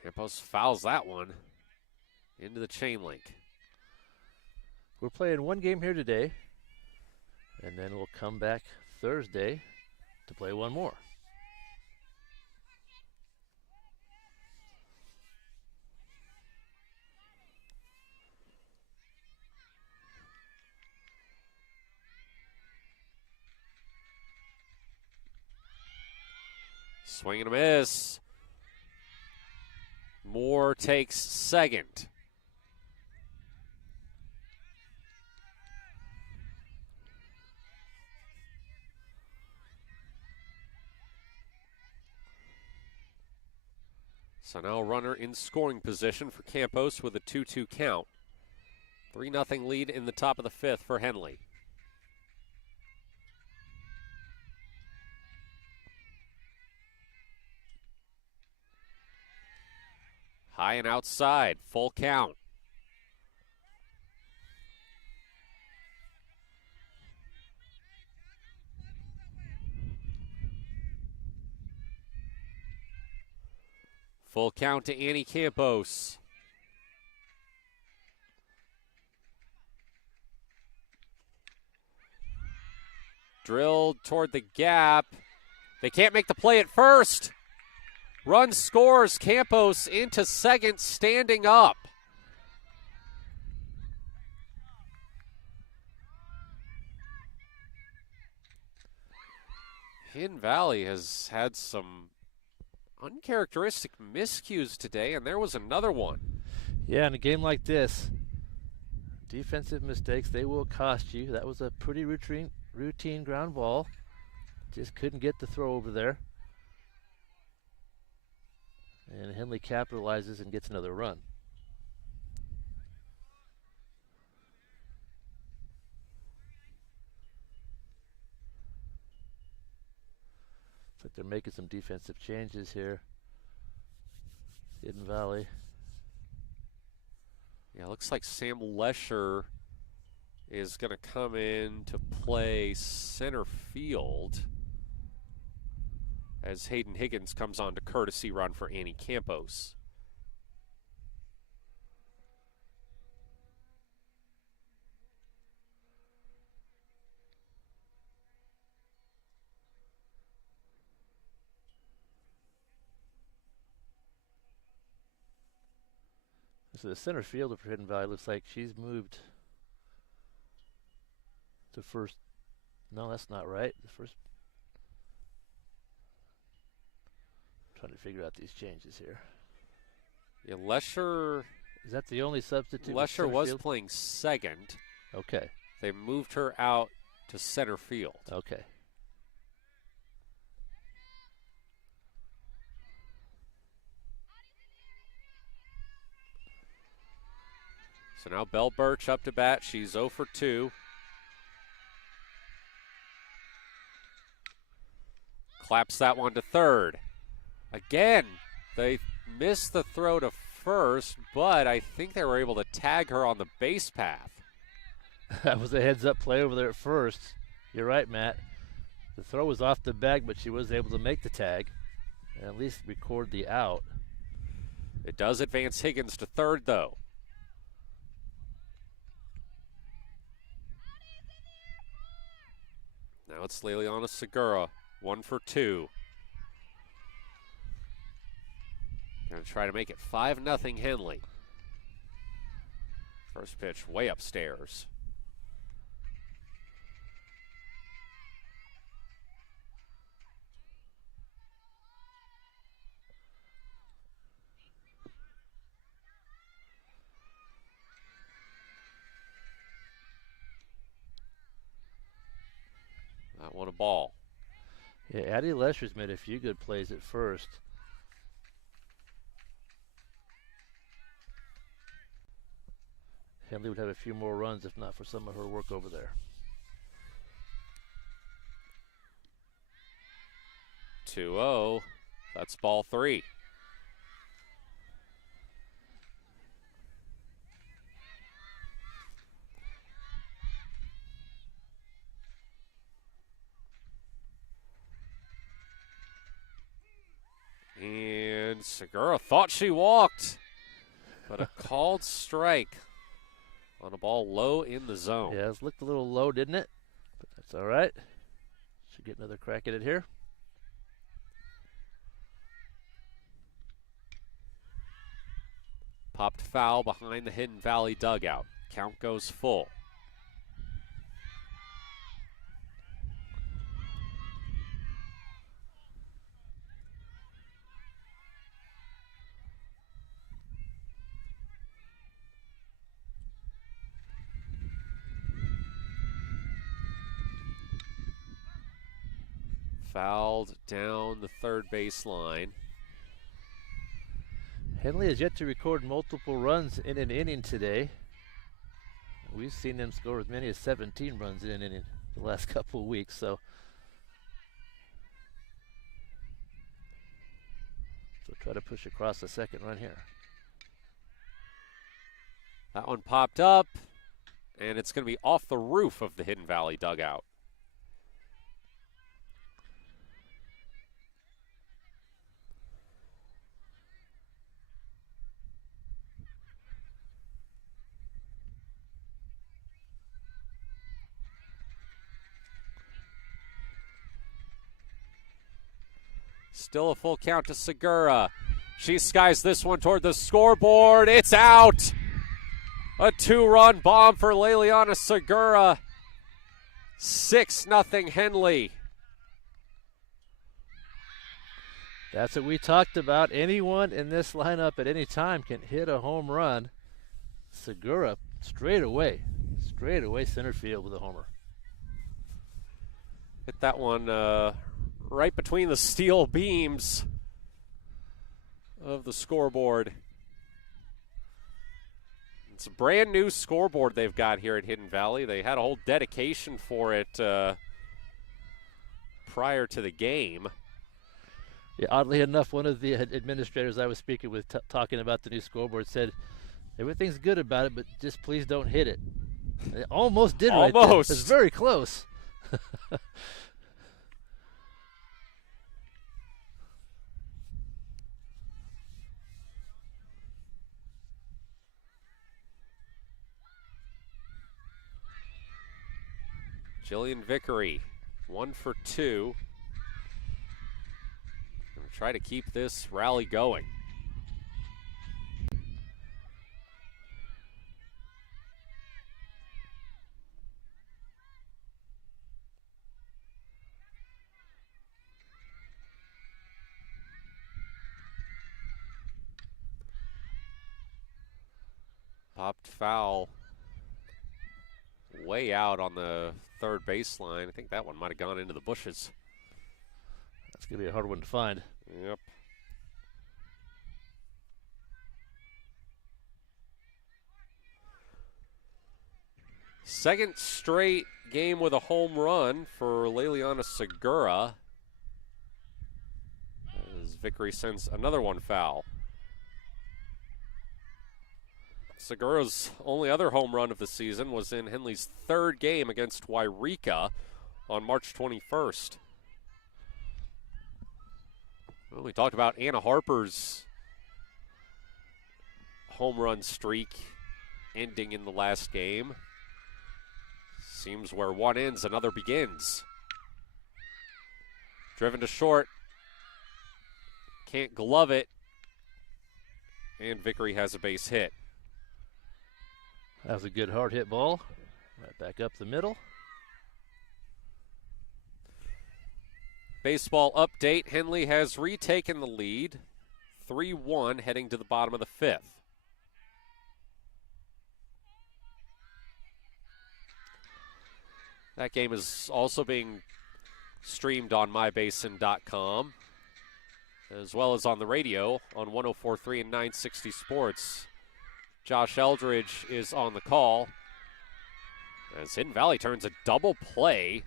Campos fouls that one into the chain link. We're playing 1 game here today, and then we'll come back Thursday to play 1 more. Swing and a miss. Moore takes second. So now a runner in scoring position for Campos with a 2-2 count. 3-0 lead in the top of the 5th for Henley. High and outside, full count. Full count to Annie Campos. Drilled toward the gap. They can't make the play at first. Run scores. Campos into second, standing up. Hidden Valley has had some uncharacteristic miscues today, and there was another one. Yeah, in a game like this, defensive mistakes, they will cost you. That was a pretty routine ground ball. Just couldn't get the throw over there. And Henley capitalizes and gets another run. So like they're making some defensive changes here. Hidden Valley. Yeah, looks like Sam Lesher is going to come in to play center field as Hayden Higgins comes on to courtesy run for Annie Campos. So the center fielder for Hidden Valley looks like she's moved to first. No, that's not right. The first. Trying to figure out these changes here. Yeah, Lesher. Is that the only substitute? Lesher was playing second. Okay. They moved her out to center field. Okay. So now Belle Birch up to bat. She's 0 for 2. Claps that one to third. Again, they missed the throw to first, but I think they were able to tag her on the base path. That was a heads-up play over there at first. You're right, Matt. The throw was off the bag, but she was able to make the tag and at least record the out. It does advance Higgins to third, though. Now it's Liliana Segura, 1 for 2. Going to try to make it 5-0 Henley. First pitch way upstairs. That one a ball. Yeah, Addie Lesher's made a few good plays at first. Henley would have a few more runs if not for some of her work over there. 2-0. That's ball 3. And Segura thought she walked, but a called strike on a ball low in the zone. Yeah, it looked a little low, didn't it? But that's all right. Should get another crack at it here. Popped foul behind the Hidden Valley dugout. Count goes full. Fouled down the third base line. Henley has yet to record multiple runs in an inning today. We've seen them score as many as 17 runs in an inning the last couple of weeks, so try to push across the second run here. That one popped up, and it's going to be off the roof of the Hidden Valley dugout. Still a full count to Segura. She skies this one toward the scoreboard. It's out. A 2-run bomb for Liliana Segura. 6-0 Henley. That's what we talked about. Anyone in this lineup at any time can hit a home run. Segura straight away center field with a homer. Hit that one right between the steel beams of the scoreboard. It's a brand new scoreboard they've got here at Hidden Valley. They had a whole dedication for it prior to the game. Yeah, oddly enough, one of the administrators I was speaking with talking about the new scoreboard said, everything's good about it, but just please don't hit it. It almost did right there. Almost. It's very close. Jillian Vickery, 1 for 2. Gonna try to keep this rally going. Popped foul way out on the third baseline. I think that one might have gone into the bushes. That's going to be a hard one to find. Yep. Second straight game with a home run for Leliana Segura, as Vickery sends another one foul. Segura's only other home run of the season was in Henley's third game against Wairika on March 21st. Well, we talked about Anna Harper's home run streak ending in the last game. Seems where one ends, another begins. Driven to short. Can't glove it. And Vickery has a base hit. That was a good hard hit ball. Right back up the middle. Baseball update. Henley has retaken the lead. 3-1 heading to the bottom of the fifth. That game is also being streamed on mybasin.com, as well as on the radio on 104.3 and 960 Sports. Josh Eldridge is on the call as Hidden Valley turns a double play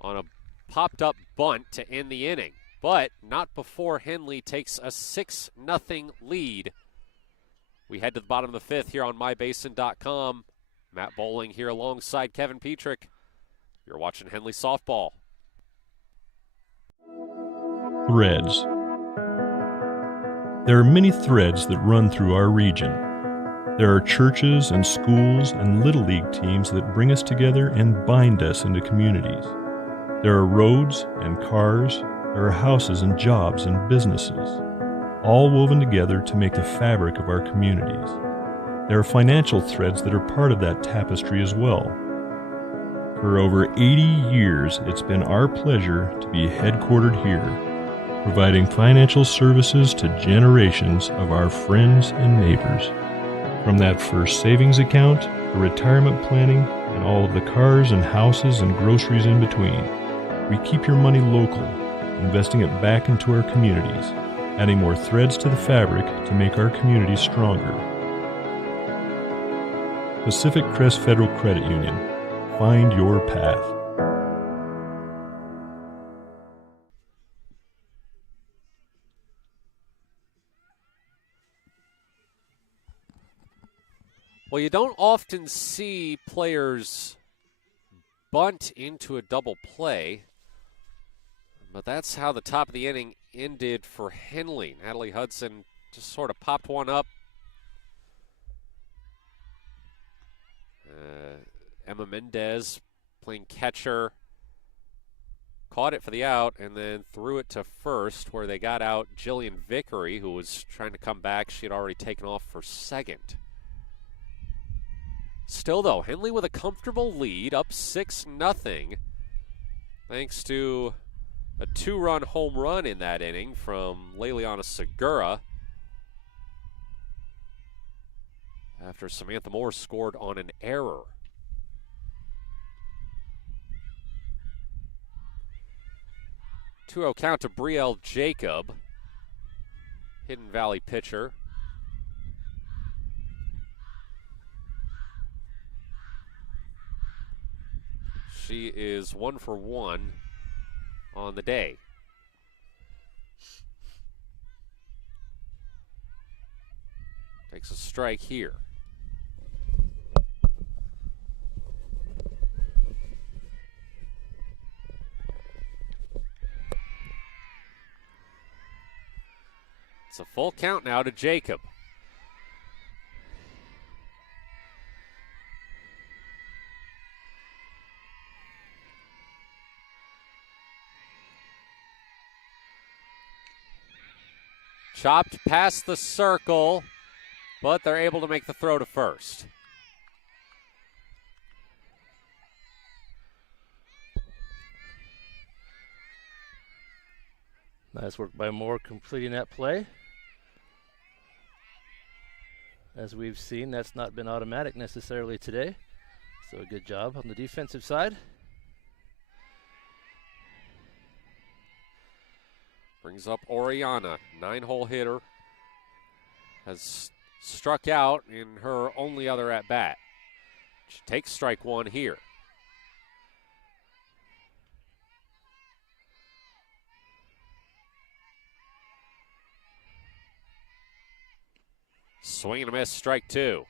on a popped-up bunt to end the inning, but not before Henley takes a 6-0 lead. We head to the bottom of the fifth here on mybasin.com. Matt Bowling here alongside Kevin Petrick. You're watching Henley Softball. Threads. There are many threads that run through our region. There are churches and schools and Little League teams that bring us together and bind us into communities. There are roads and cars. There are houses and jobs and businesses, all woven together to make the fabric of our communities. There are financial threads that are part of that tapestry as well. For over 80 years, it's been our pleasure to be headquartered here, providing financial services to generations of our friends and neighbors. From that first savings account, to retirement planning, and all of the cars and houses and groceries in between, we keep your money local, investing it back into our communities, adding more threads to the fabric to make our communities stronger. Pacific Crest Federal Credit Union. Find your path. Well, you don't often see players bunt into a double play, but that's how the top of the inning ended for Henley. Natalie Hudson just sort of popped one up. Emma Mendez playing catcher, caught it for the out, and then threw it to first, where they got out Jillian Vickery, who was trying to come back. She had already taken off for second. Still, though, Henley with a comfortable lead, up 6-0, thanks to a 2-run home run in that inning from Leliana Segura, after Samantha Moore scored on an error. Two-0 count to Brielle Jacob, Hidden Valley pitcher. She is 1 for 1 on the day. Takes a strike here. It's a full count now to Jacob. Chopped past the circle, but they're able to make the throw to first. Nice work by Moore completing that play. As we've seen, that's not been automatic necessarily today. So a good job on the defensive side. Brings up Oriana, 9-hole hitter. Has struck out in her only other at-bat. She takes strike one here. Swing and a miss, strike two.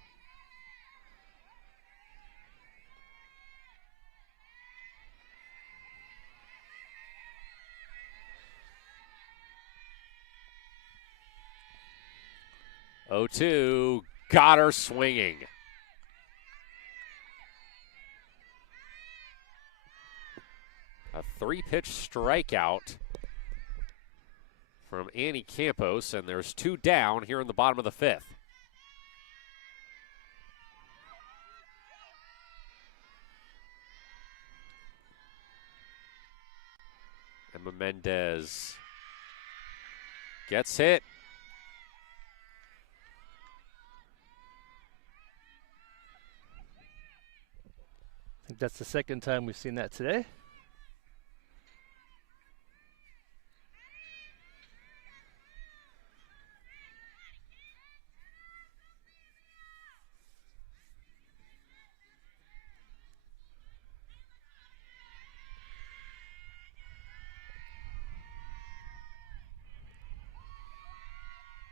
Oh, 2, got her swinging. A 3-pitch strikeout from Annie Campos, and there's 2 down here in the bottom of the 5th. Emma Mendez gets hit. I think that's the second time we've seen that today.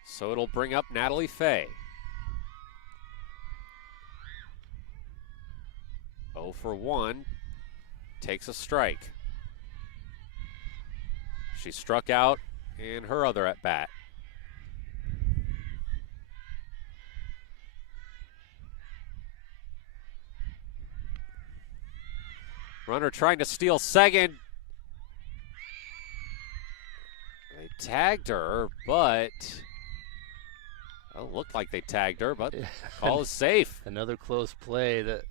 So it'll bring up Natalie Fay. 0 for 1, takes a strike. She struck out in her other at-bat. Runner trying to steal second. They tagged her, but it looked like they tagged her, but call is safe. Another close play that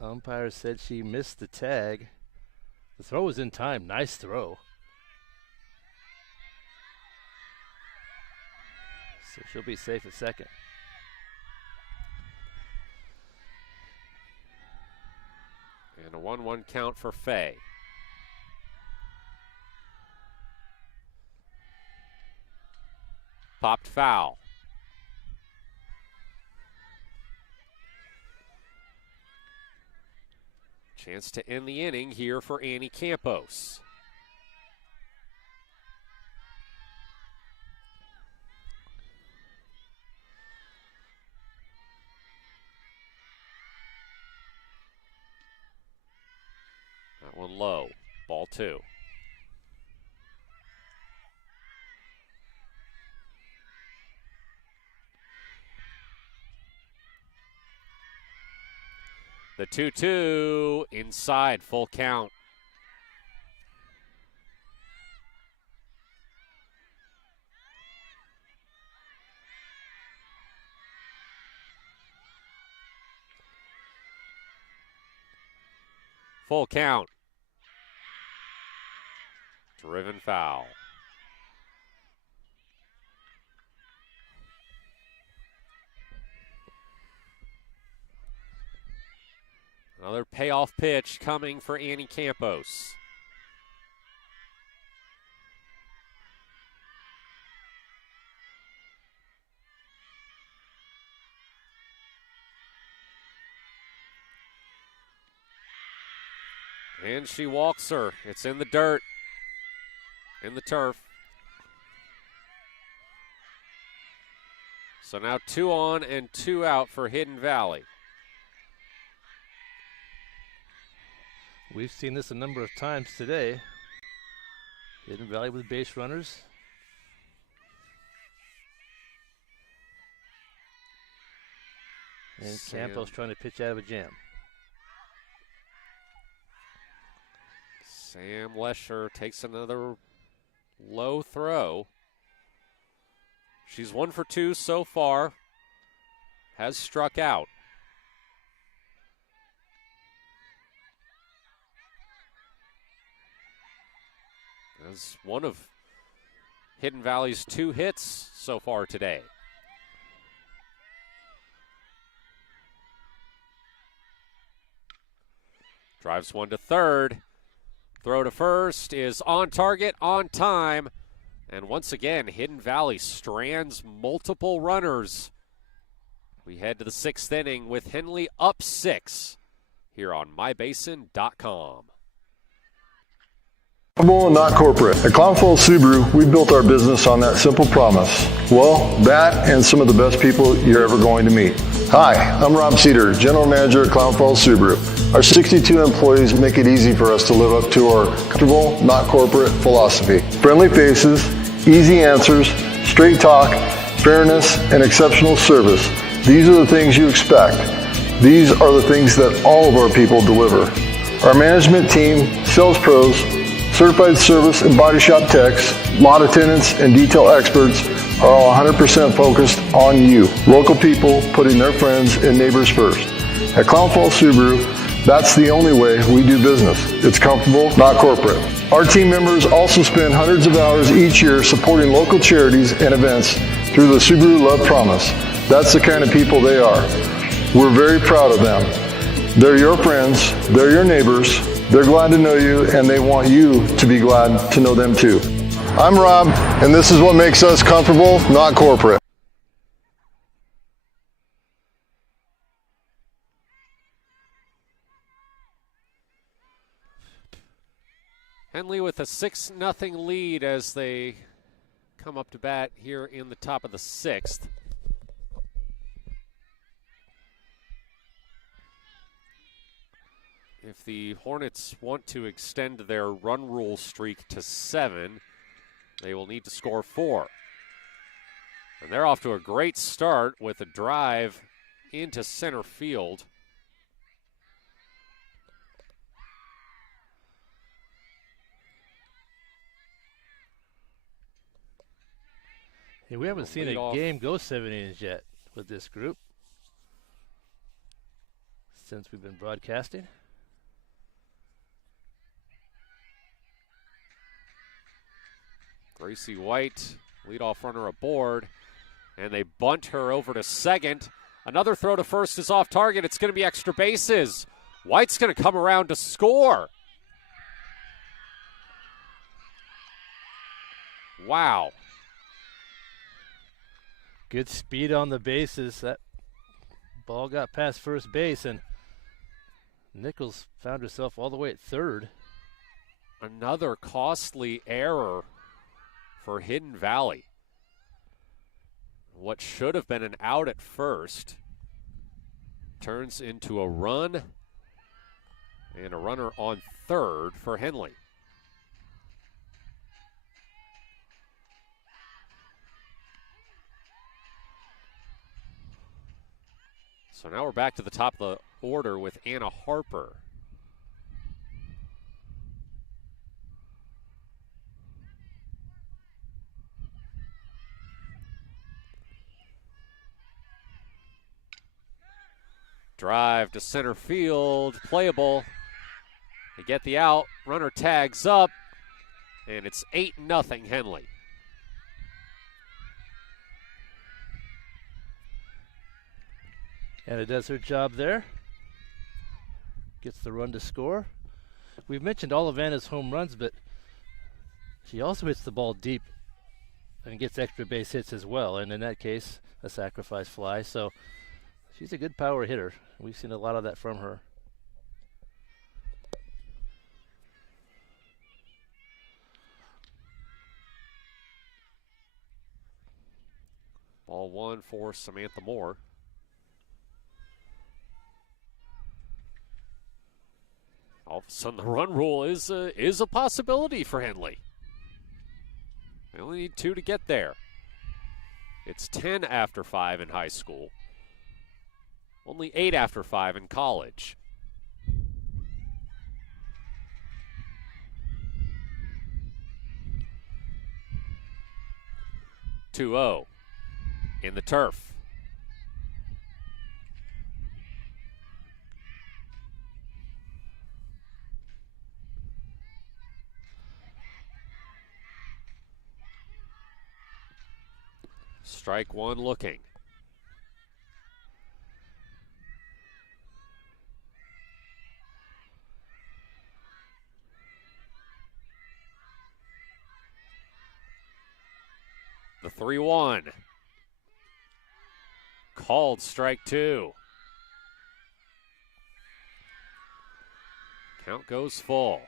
umpire said she missed the tag. The throw was in time. Nice throw. So she'll be safe at second. And a 1-1 count for Fay. Popped foul. Chance to end the inning here for Annie Campos. That one low. Ball 2. The 2-2 inside, full count. Full count. Driven foul. Another payoff pitch coming for Annie Campos. And she walks her. It's in the dirt, in the turf. So now 2 on and 2 out for Hidden Valley. We've seen this a number of times today. Hidden Valley with base runners. And Campbell's trying to pitch out of a jam. Sam Lesher takes another low throw. She's 1 for 2 so far. Has struck out. That's one of Hidden Valley's 2 hits so far today. Drives one to third. Throw to first is on target, on time. And once again, Hidden Valley strands multiple runners. We head to the 6th inning with Henley up 6 here on mybasin.com. Not corporate. At Clown Falls Subaru, we built our business on that simple promise. Well, that and some of the best people you're ever going to meet. Hi, I'm Rob Cedar, General Manager at Clown Falls Subaru. Our 62 employees make it easy for us to live up to our comfortable, not corporate philosophy. Friendly faces, easy answers, straight talk, fairness, and exceptional service. These are the things you expect. These are the things that all of our people deliver. Our management team, sales pros, certified service and body shop techs, lot attendants, and detail experts are all 100% focused on you. Local people putting their friends and neighbors first. At Clown Falls Subaru, that's the only way we do business. It's comfortable, not corporate. Our team members also spend hundreds of hours each year supporting local charities and events through the Subaru Love Promise. That's the kind of people they are. We're very proud of them. They're your friends, they're your neighbors, they're glad to know you, and they want you to be glad to know them too. I'm Rob, and this is what makes us comfortable, not corporate. Henley with a 6-0 lead as they come up to bat here in the top of the 6th. If the Hornets want to extend their run rule streak to 7, they will need to score 4. And they're off to a great start with a drive into center field. Hey, we haven't seen a game go 7 innings yet with this group since we've been broadcasting. Gracie White, leadoff runner aboard, and they bunt her over to second. Another throw to first is off target. It's going to be extra bases. White's going to come around to score. Wow. Good speed on the bases. That ball got past first base, and Nichols found herself all the way at third. Another costly error for Hidden Valley. What should have been an out at first turns into a run and a runner on third for Henley. So now we're back to the top of the order with Anna Harper. Drive to center field, playable. They get the out, runner tags up, and it's 8-0 Henley. And it does her job there. Gets the run to score. We've mentioned all of Anna's home runs, but she also hits the ball deep and gets extra base hits as well. And in that case, a sacrifice fly. So she's a good power hitter. We've seen a lot of that from her. Ball 1 for Samantha Moore. All of a sudden, the run rule is a possibility for Henley. They only need 2 to get there. It's 10 after 5 in high school. Only 8 after 5 in college. (2-0) in the turf. Strike 1 looking. The 3-1. Called strike 2. Count goes full.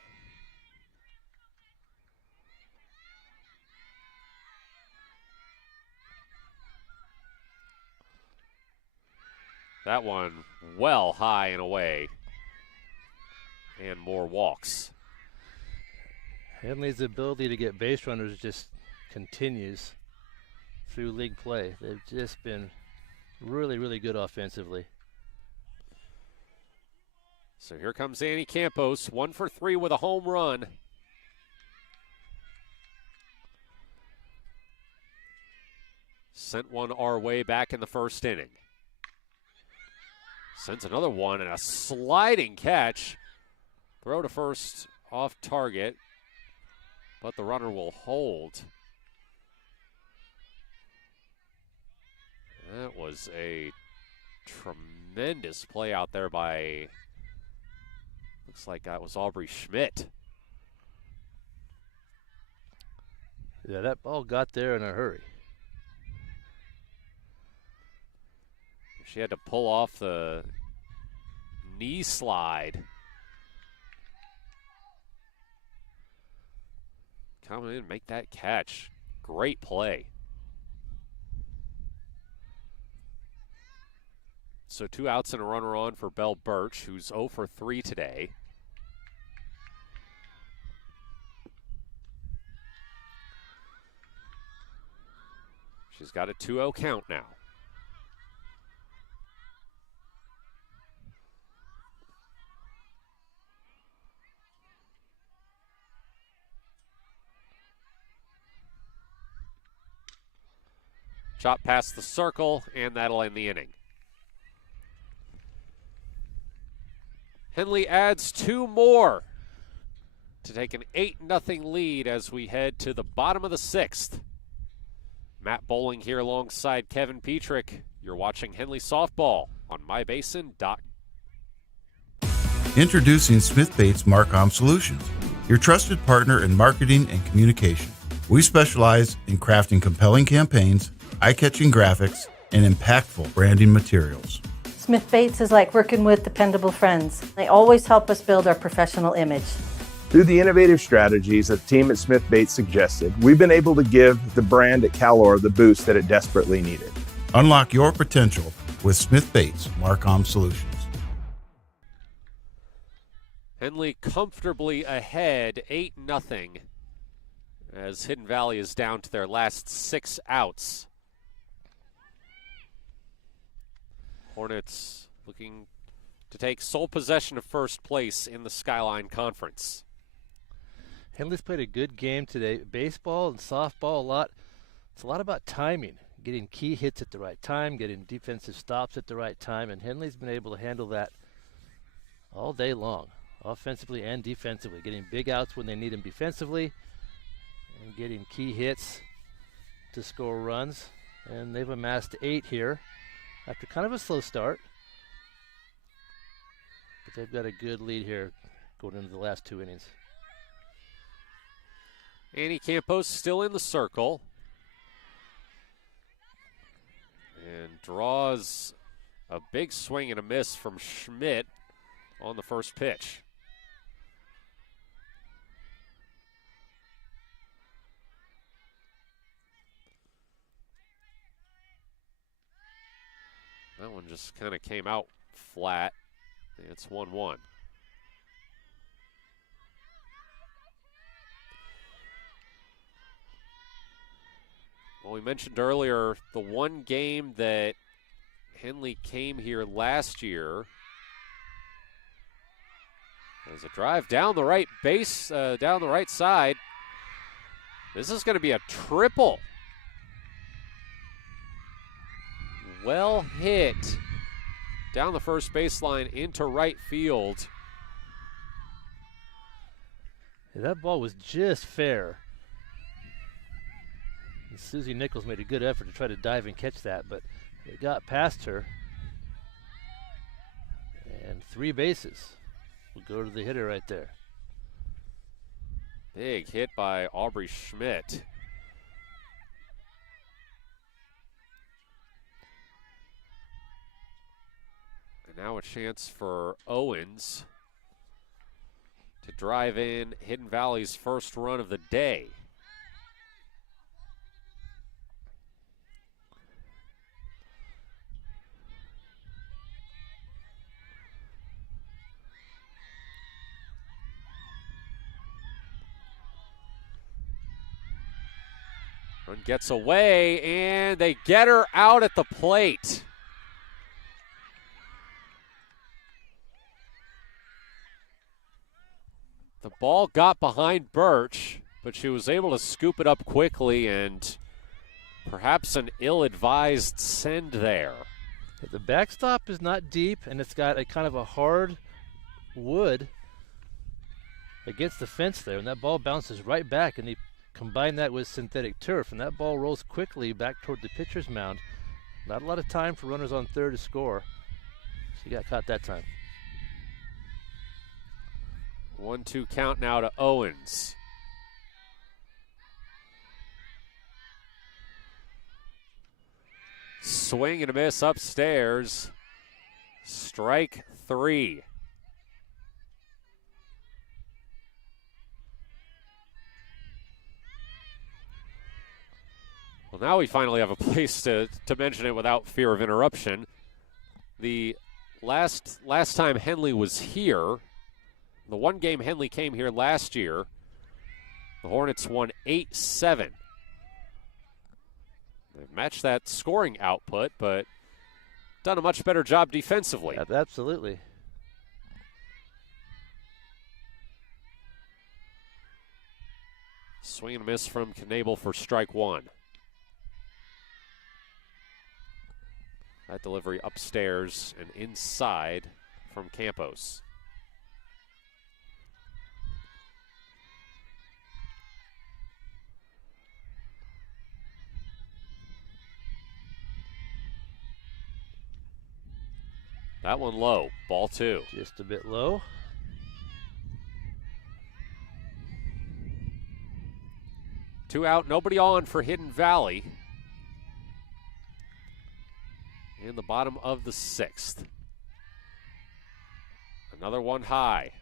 That one well high and away. And more walks. Henley's ability to get base runners just continues through league play. They've just been really, really good offensively. So here comes Annie Campos, 1 for 3 with a home run. Sent one our way back in the first inning. Sends another one and a sliding catch. Throw to first off target, but the runner will hold. That was a tremendous play out there by, looks like that was Aubrey Schmidt. Yeah, that ball got there in a hurry. She had to pull off the knee slide. Come in and make that catch. Great play. So 2 outs and a runner on for Belle Birch, who's 0 for 3 today. She's got a 2-0 count now. Chop past the circle, and that'll end the inning. Henley adds 2 more to take an 8-0 lead as we head to the bottom of the 6th. Matt Bowling here alongside Kevin Petrick. You're watching Henley Softball on MyBasin.com. Introducing Smith Bates Marcom Solutions, your trusted partner in marketing and communication. We specialize in crafting compelling campaigns, eye-catching graphics, and impactful branding materials. Smith Bates is like working with dependable friends. They always help us build our professional image. Through the innovative strategies that the team at Smith Bates suggested, we've been able to give the brand at Calor the boost that it desperately needed. Unlock your potential with Smith Bates Marcom Solutions. Henley comfortably ahead, 8-0, as Hidden Valley is down to their last 6 outs. Hornets looking to take sole possession of first place in the Skyline Conference. Henley's played a good game today. Baseball and softball, it's a lot about timing, getting key hits at the right time, getting defensive stops at the right time, and Henley's been able to handle that all day long, offensively and defensively, getting big outs when they need them defensively and getting key hits to score runs. And they've amassed 8 here after kind of a slow start. But they've got a good lead here going into the last 2 innings. Annie Campos still in the circle. And draws a big swing and a miss from Schmidt on the first pitch. That one just kind of came out flat. It's 1-1. Well, we mentioned earlier the one game that Henley came here last year. There's a drive down the right base, down the right side. This is going to be a triple. Well hit down the first baseline into right field. Yeah, that ball was just fair. And Susie Nichols made a good effort to try to dive and catch that, but it got past her. And 3 bases will go to the hitter right there. Big hit by Aubrey Schmidt. And now a chance for Owens to drive in Hidden Valley's first run of the day. Run gets away, and they get her out at the plate. The ball got behind Birch, but she was able to scoop it up quickly, and perhaps an ill-advised send there. The backstop is not deep, and it's got a kind of a hard wood against the fence there, and that ball bounces right back, and he combined that with synthetic turf, and that ball rolls quickly back toward the pitcher's mound. Not a lot of time for runners on third to score. She got caught that time. 1-2 count now to Owens. Swing and a miss upstairs. Strike 3. Well, now we finally have a place to mention it without fear of interruption. The last time Henley was here, the one game Henley came here last year, the Hornets won 8-7. They've matched that scoring output, but done a much better job defensively. Yeah, absolutely. Swing and a miss from Knable for strike 1. That delivery upstairs and inside from Campos. That one low, ball 2. Just a bit low. Two out, nobody on for Hidden Valley. In the bottom of the 6th. Another one high.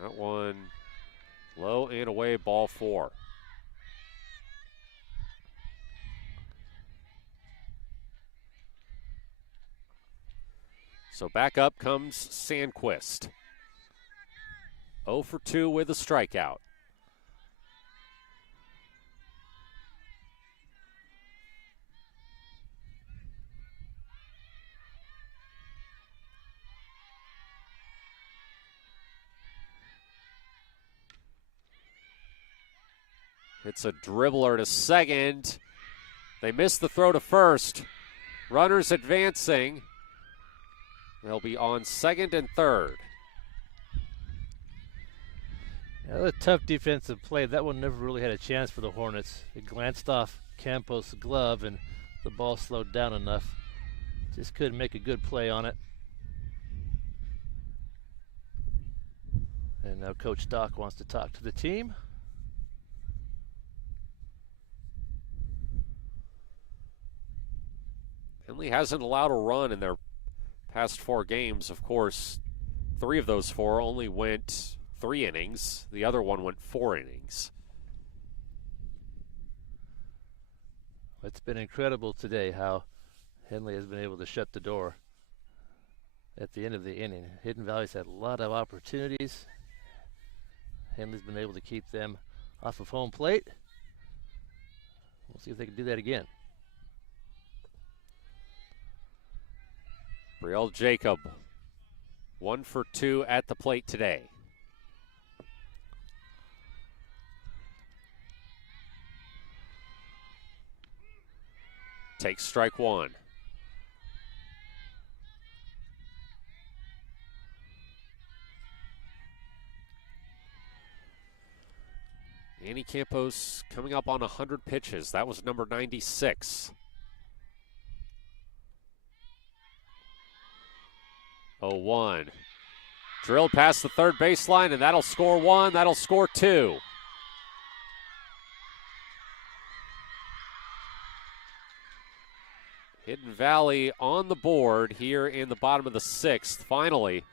That one low and away, ball 4. So back up comes Sandquist. 0 for 2 with a strikeout. It's a dribbler to second. They missed the throw to first. Runners advancing. They'll be on second and third. A tough defensive play. That one never really had a chance for the Hornets. It glanced off Campos' glove, and the ball slowed down enough. Just couldn't make a good play on it. And now Coach Doc wants to talk to the team. Henley hasn't allowed a run in their past 4 games, of course, 3 of those 4 only went 3 innings. The other one went 4 innings. It's been incredible today how Henley has been able to shut the door at the end of the inning. Hidden Valley's had a lot of opportunities. Henley's been able to keep them off of home plate. We'll see if they can do that again. Brielle Jacob, 1 for 2 at the plate today. Takes strike 1. Annie Campos coming up on 100 pitches. That was number 96. 0-1. Drilled past the third baseline, and that'll score 1. That'll score 2. Hidden Valley on the board here in the bottom of the 6th, finally,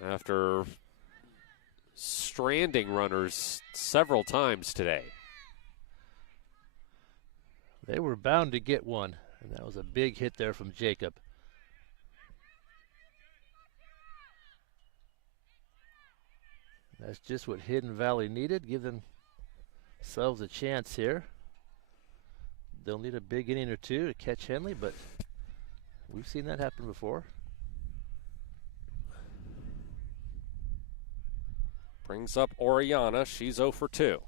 after stranding runners several times today. They were bound to get one, and that was a big hit there from Jacob. That's just what Hidden Valley needed. Give themselves a chance here. They'll need a big inning or 2 to catch Henley, but we've seen that happen before. Brings up Oriana. She's 0 for 2.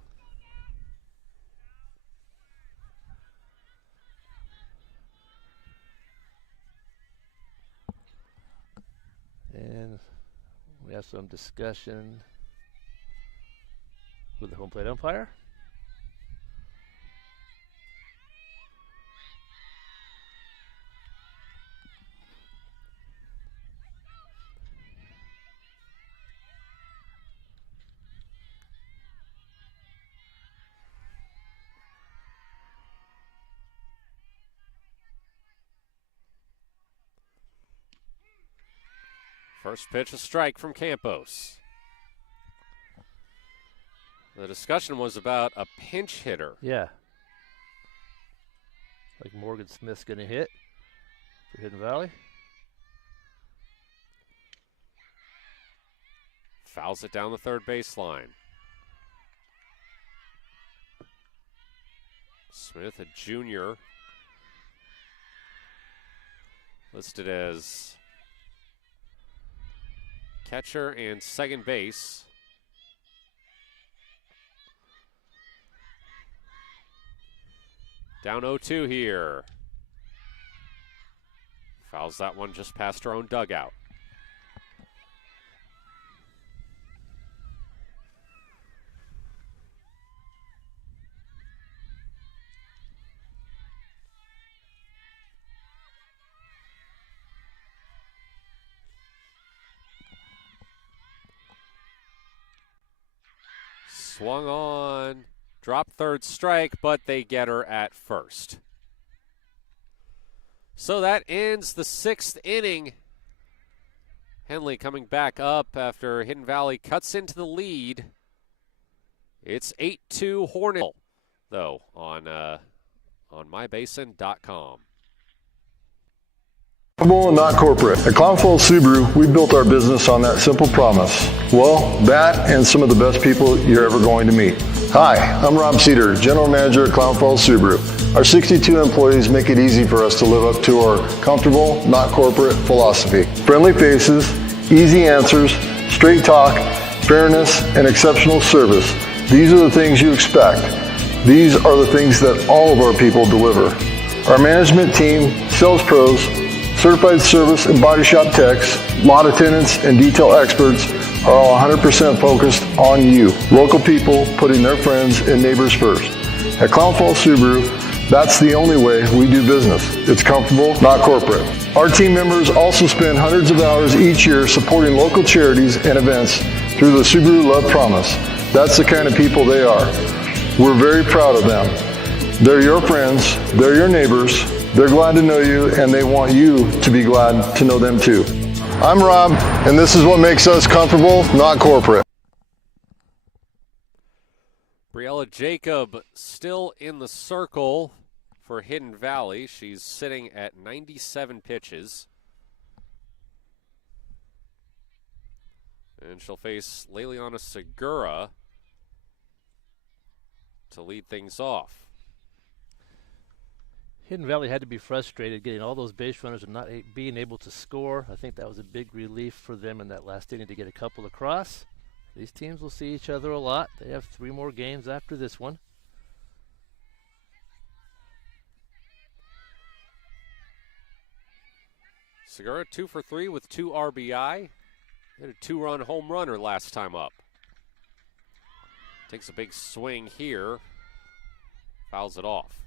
And we have some discussion with the home plate umpire. First pitch, a strike from Campos. The discussion was about a pinch hitter. Yeah. Like Morgan Smith's going to hit for Hidden Valley. Fouls it down the third baseline. Smith, a junior, listed as catcher and second base. Down 0-2 here. Fouls that one just past her own dugout. Swung on, dropped third strike, but they get her at first. So that ends the 6th inning. Henley coming back up after Hidden Valley cuts into the lead. It's 8-2 Hornets, though, on mybasin.com. And not corporate. At Clown Falls Subaru, we built our business on that simple promise. Well, that and some of the best people you're ever going to meet. Hi, I'm Rob Cedar, General Manager at Clown Falls Subaru. Our 62 employees make it easy for us to live up to our comfortable, not corporate philosophy. Friendly faces, easy answers, straight talk, fairness, and exceptional service. These are the things you expect. These are the things that all of our people deliver. Our management team, sales pros, certified service and body shop techs, lot attendants, and detail experts are all 100% focused on you. Local people putting their friends and neighbors first. At Clown Falls Subaru, that's the only way we do business. It's comfortable, not corporate. Our team members also spend hundreds of hours each year supporting local charities and events through the Subaru Love Promise. That's the kind of people they are. We're very proud of them. They're your friends, they're your neighbors, They're glad to know you, and they want you to be glad to know them too. I'm Rob, and this is what makes us comfortable, not corporate. Briella Jacob still in the circle for Hidden Valley. She's sitting at 97 pitches. And she'll face Leliana Segura to lead things off. Hidden Valley had to be frustrated getting all those base runners and not being able to score. I think that was a big relief for them in that last inning to get a couple across. These teams will see each other a lot. They have 3 more games after this one. Segura 2 for 3 with 2 RBI. Hit a 2-run home runner last time up. Takes a big swing here. Fouls it off.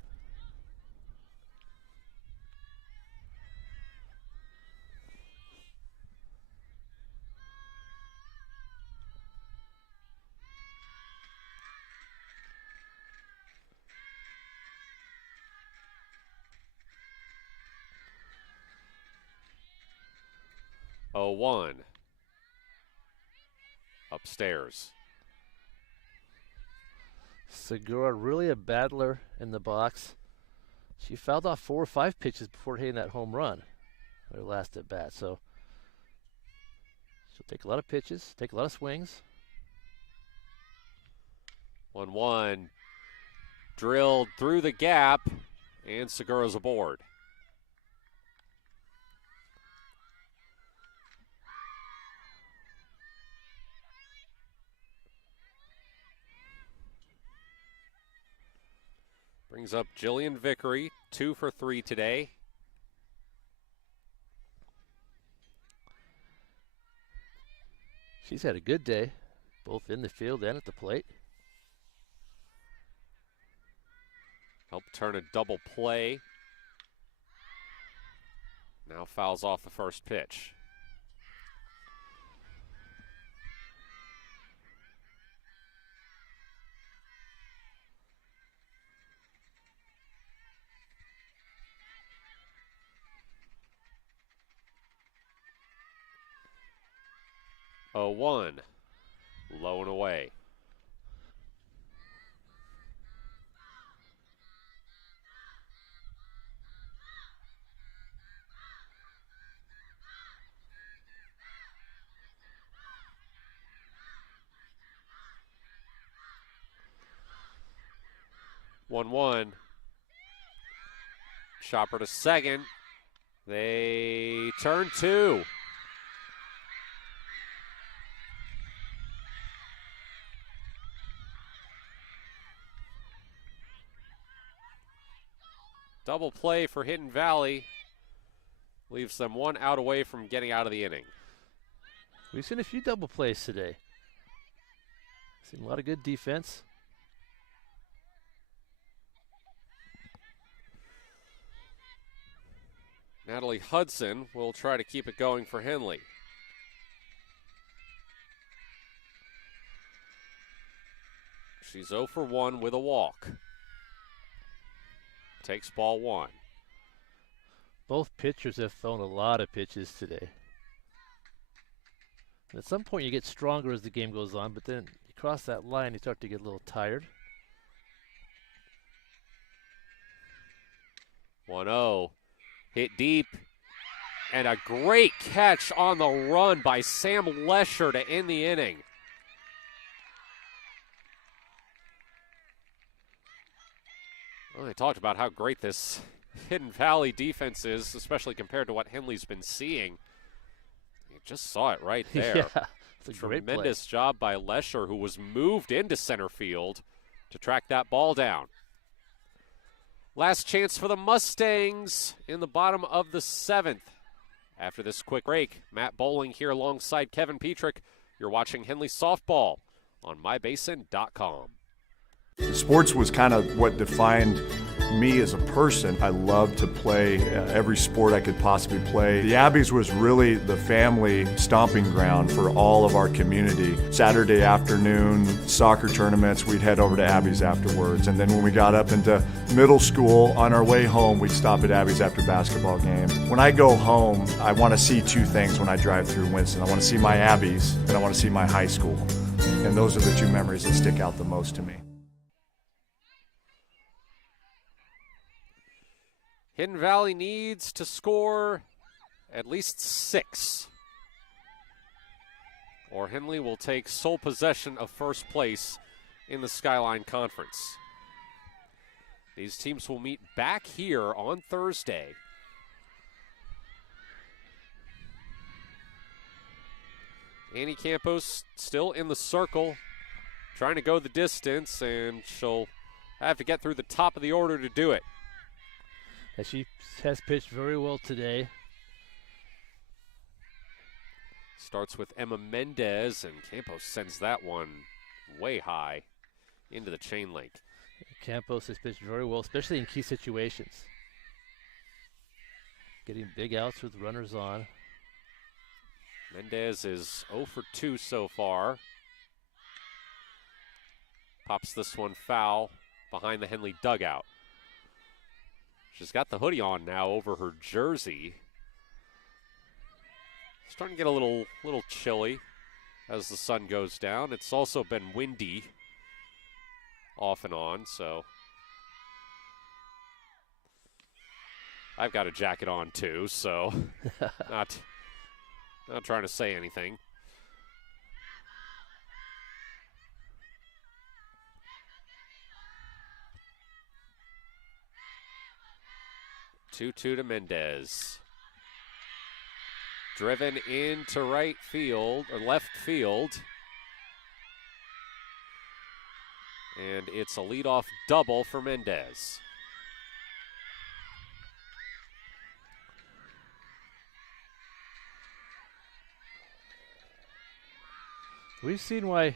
Oh, 1. Upstairs. Segura really a battler in the box. She fouled off 4 or 5 pitches before hitting that home run, her last at bat. So she'll take a lot of pitches, take a lot of swings. 1-1. Drilled through the gap, and Segura's aboard. Brings up Jillian Vickery, 2 for 3 today. She's had a good day, both in the field and at the plate. Helped turn a double play. Now fouls off the first pitch. Oh, 1. Low and away. One. Chopper to second. They turn 2. Double play for Hidden Valley. Leaves them 1 out away from getting out of the inning. We've seen a few double plays today. Seen a lot of good defense. Natalie Hudson will try to keep it going for Henley. She's 0 for 1 with a walk. Takes ball 1. Both pitchers have thrown a lot of pitches today. And at some point you get stronger as the game goes on, but then you cross that line, you start to get a little tired. 1-0. Hit deep. And a great catch on the run by Sam Lesher to end the inning. Well, they talked about how great this Hidden Valley defense is, especially compared to what Henley's been seeing. You just saw it right there. Yeah, it's a great tremendous job by Lesher, who was moved into center field to track that ball down. Last chance for the Mustangs in the bottom of the 7th. After this quick break, Matt Bowling here alongside Kevin Petrick. You're watching Henley Softball on mybasin.com. Sports was kind of what defined me as a person, I love to play every sport I could possibly play. The Abbeys was really the family stomping ground for all of our community. Saturday afternoon, soccer tournaments, we'd head over to Abbeys afterwards. And then when we got up into middle school, on our way home, we'd stop at Abbeys after basketball games. When I go home, I want to see two things when I drive through Winston. I want to see my Abbeys, and I want to see my high school. And those are the two memories that stick out the most to me. Hidden Valley needs to score at least 6, or Henley will take sole possession of first place in the Skyline Conference. These teams will meet back here on Thursday. Annie Campos still in the circle, trying to go the distance, and she'll have to get through the top of the order to do it. And she has pitched very well today. Starts with Emma Mendez, and Campos sends that one way high into the chain link. Campos has pitched very well, especially in key situations. Getting big outs with runners on. Mendez is 0 for 2 so far. Pops this one foul behind the Henley dugout. She's got the hoodie on now over her jersey. Starting to get a little chilly as the sun goes down. It's also been windy off and on, so I've got a jacket on too, so not trying to say anything. Two-two to Mendez. Driven into right field, or left field. And it's a leadoff double for Mendez. We've seen why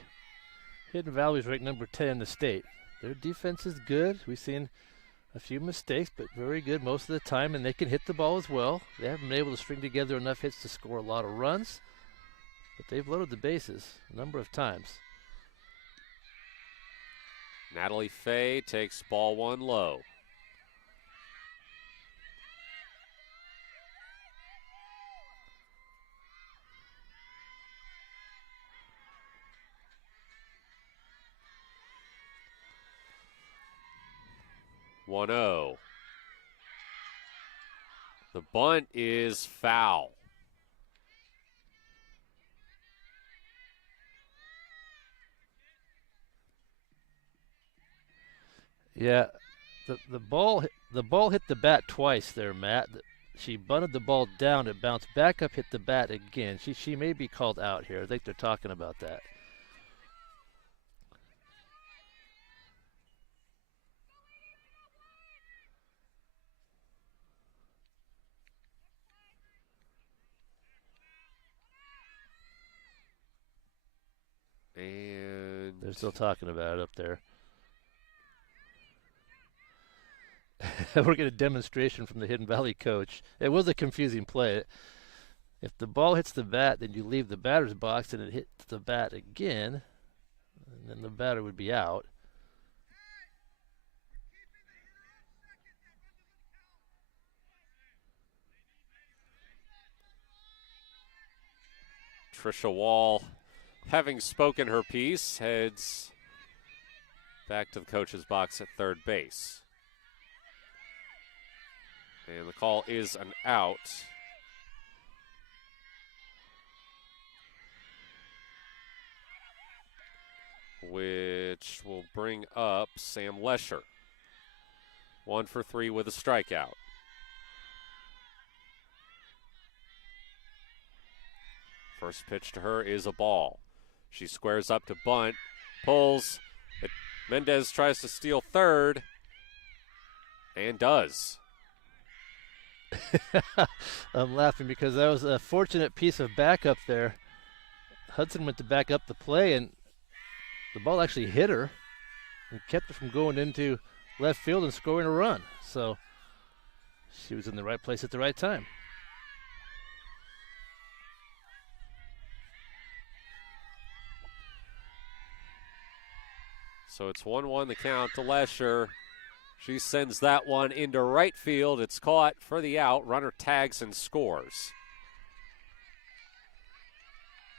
Hidden Valley is ranked number 10 in the state. Their defense is good. We've seen a few mistakes, but very good most of the time, and they can hit the ball as well. They haven't been able to string together enough hits to score a lot of runs, but they've loaded the bases a number of times. Natalie Fay takes ball one low. One 0. The bunt is foul. Yeah, the ball hit the bat twice there, Matt. She bunted the ball down, it bounced back up, hit the bat again. She may be called out here. I think they're talking about that. And they're still talking about it up there. We're getting a demonstration from the Hidden Valley coach. It was a confusing play. If the ball hits the bat, then you leave the batter's box and it hits the bat again, and then the batter would be out. Trisha Wall, having spoken her piece, heads back to the coach's box at third base. And the call is an out. Which will bring up Sam Lesher. 1 for 3 with a strikeout. First pitch to her is a ball. She squares up to bunt, pulls. Mendez tries to steal third, and does. I'm laughing because that was a fortunate piece of backup there. Hudson went to back up the play, and the ball actually hit her and kept her from going into left field and scoring a run. So she was in the right place at the right time. So it's 1-1 the count to Lesher. She sends that one into right field. It's caught for the out. Runner tags and scores.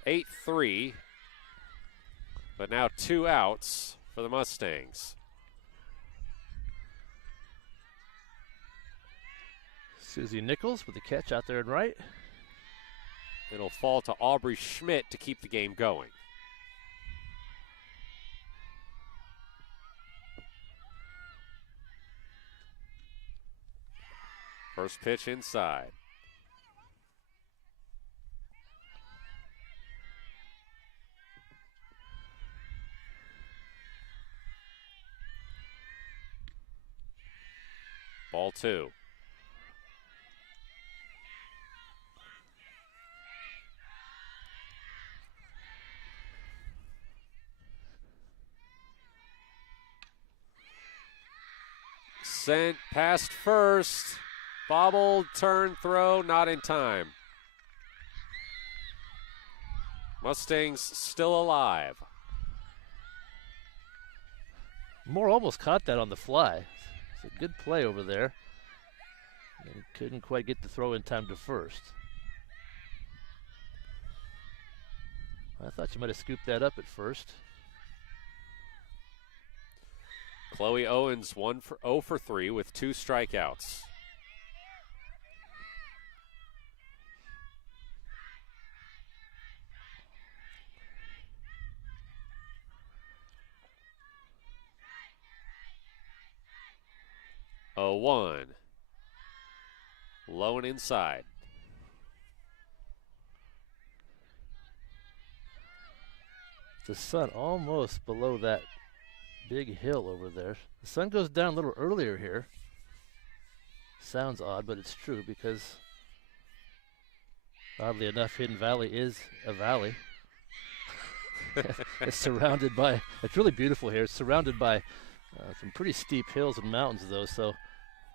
8-3. But now 2 outs for the Mustangs. Susie Nichols with the catch out there and right. It'll fall to Aubrey Schmidt to keep the game going. First pitch inside. Ball 2. Sent past first. Bobbled, turn, throw, not in time. Mustangs still alive. Moore almost caught that on the fly. It's a good play over there. And couldn't quite get the throw in time to first. I thought you might have scooped that up at first. Chloe Owens 0 for 3 with 2 strikeouts. Oh, 1. Low and inside. The sun almost below that big hill over there. The sun goes down a little earlier here. Sounds odd, but it's true because, oddly enough, Hidden Valley is a valley. It's surrounded by, it's really beautiful here. It's surrounded by some pretty steep hills and mountains, though, so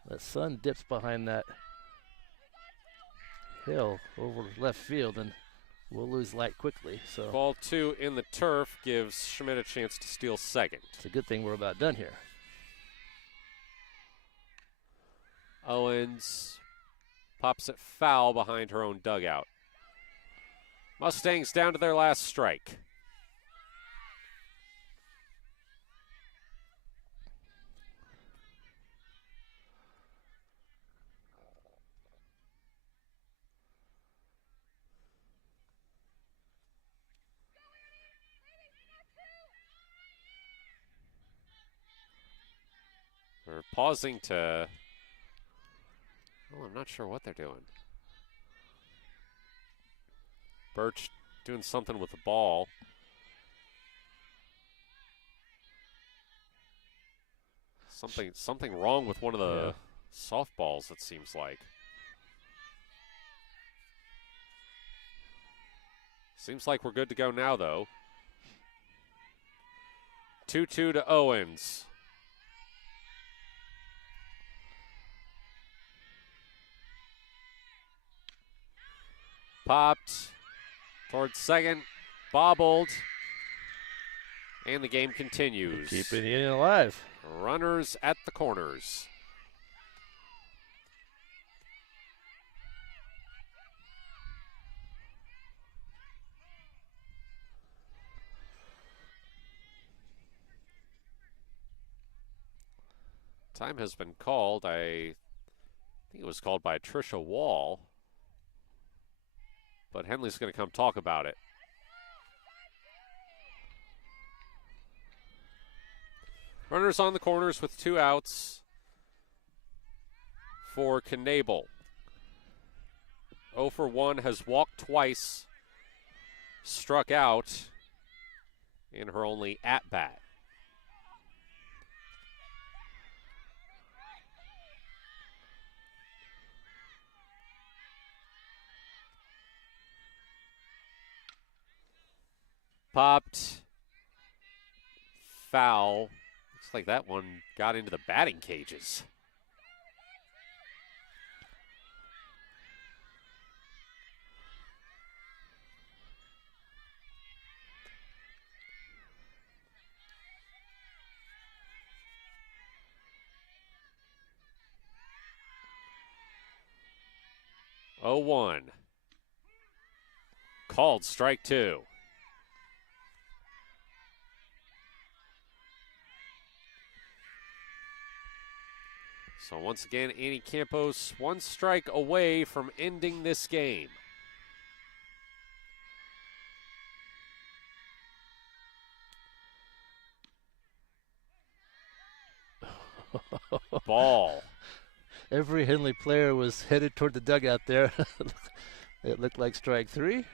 the sun dips behind that hill over left field, and we'll lose light quickly. So Ball 2 in the turf gives Schmidt a chance to steal second. It's a good thing we're about done here. Owens pops it foul behind her own dugout. Mustangs down to their last strike. They're pausing to, well, I'm not sure what they're doing. Birch doing something with the ball. Something wrong with one of the softballs, it seems like. Seems like we're good to go now, though. 2-2 to Owens. Popped towards second, bobbled, and the game continues. Keeping the inning alive. Runners at the corners. Time has been called. I think it was called by Tricia Wall. But Henley's going to come talk about it. Runners on the corners with 2 outs for Knable. 0 for 1, has walked twice, struck out in her only at-bat. Popped, foul. Looks like that one got into the batting cages. 0-1. Called strike 2. So once again, Annie Campos 1 strike away from ending this game. Ball. Every Henley player was headed toward the dugout there. It looked like strike 3,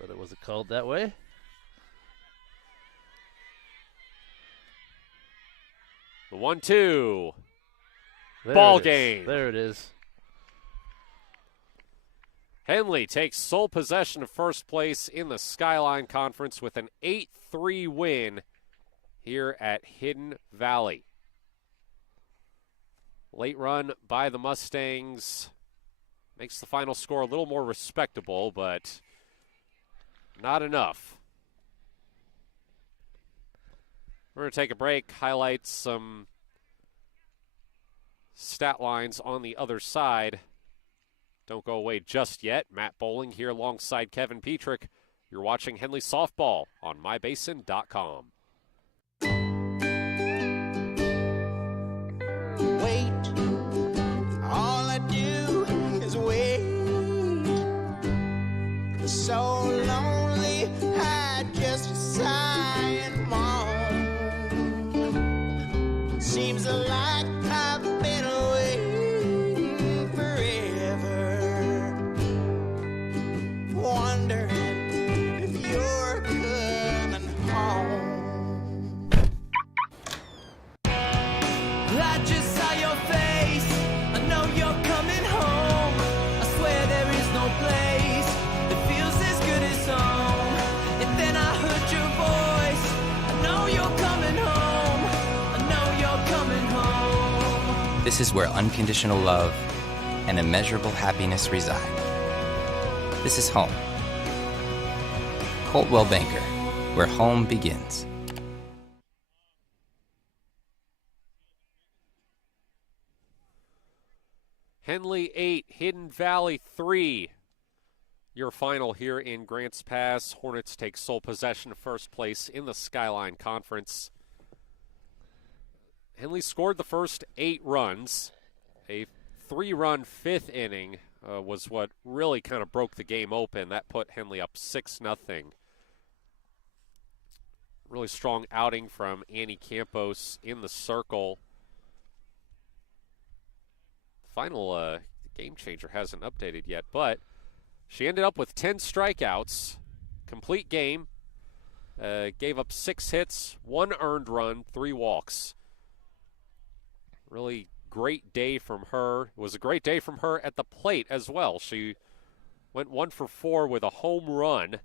but it wasn't called that way. The 1-2. There Ball it is. game. There it is. Henley takes sole possession of first place in the Skyline Conference with an 8-3 win here at Hidden Valley. Late run by the Mustangs makes the final score a little more respectable, but not enough. We're going to take a break, highlight some stat lines on the other side. Don't go away just yet. Matt Bowling here alongside Kevin Petrick. You're watching Henley Softball on mybasin.com. Wait, all I do is wait. So lonely, I just sigh and moan. Seems like I've been waiting forever, wondering if you're coming home. I just saw your face, I know you're coming home. I swear there is no place that feels as good as home. And then I heard your voice, I know you're coming home. I know you're coming home. This is where unconditional love and immeasurable happiness reside. This is home. Coltwell Banker, where home begins. Henley 8, Hidden Valley 3. Your final here in Grants Pass. Hornets take sole possession of first place in the Skyline Conference. Henley scored the first 8 runs. A 3-run 5th inning was what really kind of broke the game open. That put Henley up 6-0. Really strong outing from Annie Campos in the circle. Final game changer hasn't updated yet, but she ended up with 10 strikeouts, complete game, gave up 6 hits, 1 earned run, 3 walks. Really great day from her. It was a great day from her at the plate as well. She went 1 for 4 with a home run.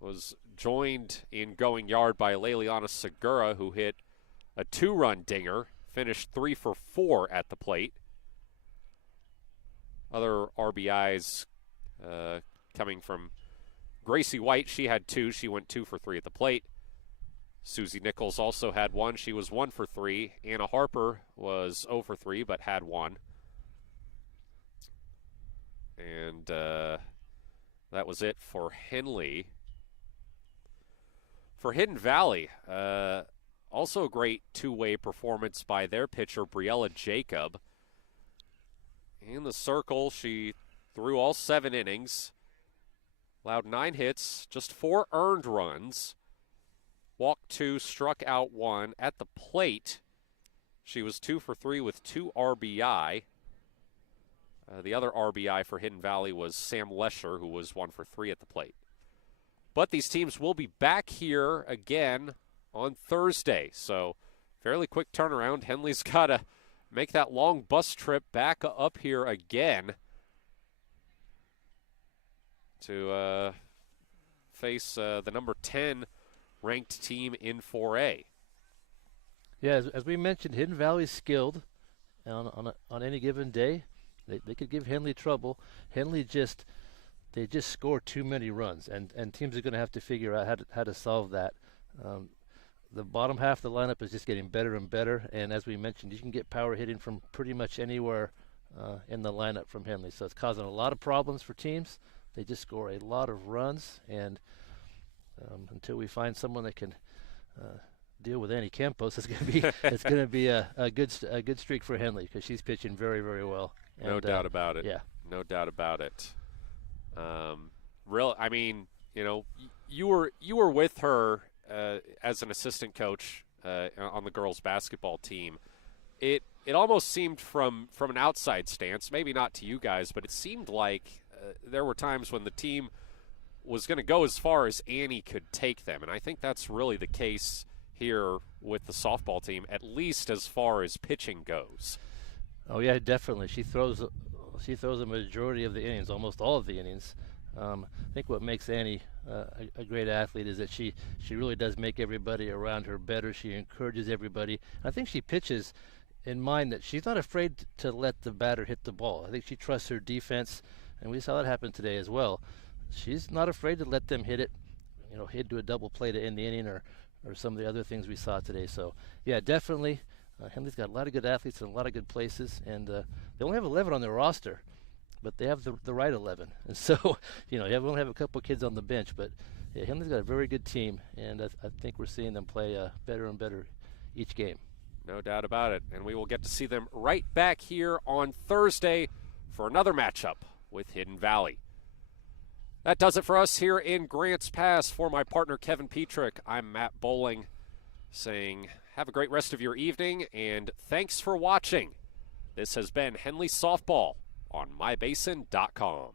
Was joined in going yard by Leliana Segura, who hit a 2-run dinger. Finished 3 for 4 at the plate. Other RBIs coming from Gracie White. She had 2. She went 2 for 3 at the plate. Susie Nichols also had 1. She was 1 for 3. Anna Harper was 0 for 3, but had 1. And that was it for Henley. For Hidden Valley, also a great two-way performance by their pitcher, Briella Jacob. In the circle, she threw all 7 innings, allowed 9 hits, just 4 earned runs, walked 2, struck out 1. At the plate, she was 2 for 3 with 2 RBI. The other RBI for Hidden Valley was Sam Lesher, who was 1 for 3 at the plate. But these teams will be back here again on Thursday, so fairly quick turnaround. Henley's got to make that long bus trip back up here again to face the number 10 ranked team in 4A. Yeah, as we mentioned, Hidden Valley's skilled on any given day. They could give Henley trouble. Henley just score too many runs, and teams are going to have to figure out how to solve that. The bottom half of the lineup is just getting better and better, and as we mentioned, you can get power hitting from pretty much anywhere in the lineup from Henley. So it's causing a lot of problems for teams. They just score a lot of runs, and until we find someone that can deal with Annie Campos, it's going to be a good streak for Henley, because she's pitching very, very well. And, no doubt about it. Yeah, no doubt about it. I mean, you were with her as an assistant coach on the girls basketball team. It almost seemed from an outside stance, maybe not to you guys, but it seemed like there were times when the team was going to go as far as Annie could take them, and I think that's really the case here with the softball team, at least as far as pitching goes. Oh yeah, definitely. She throws a majority of the innings, almost all of the innings. I think what makes Annie a great athlete is that she really does make everybody around her better. She encourages everybody. I think she pitches in mind that she's not afraid to let the batter hit the ball. I think she trusts her defense, and we saw that happen today as well. She's not afraid to let them hit it, hit to a double play to end the inning, or some of the other things we saw today. So yeah, definitely. Henley's got a lot of good athletes in a lot of good places, and they only have 11 on their roster, but they have the right 11. And so, you only have a couple kids on the bench, but yeah, Henley's got a very good team, and I think we're seeing them play better and better each game. No doubt about it, and we will get to see them right back here on Thursday for another matchup with Hidden Valley. That does it for us here in Grants Pass. For my partner Kevin Petrick, I'm Matt Bowling, saying have a great rest of your evening, and thanks for watching. This has been Henley Softball on mybasin.com.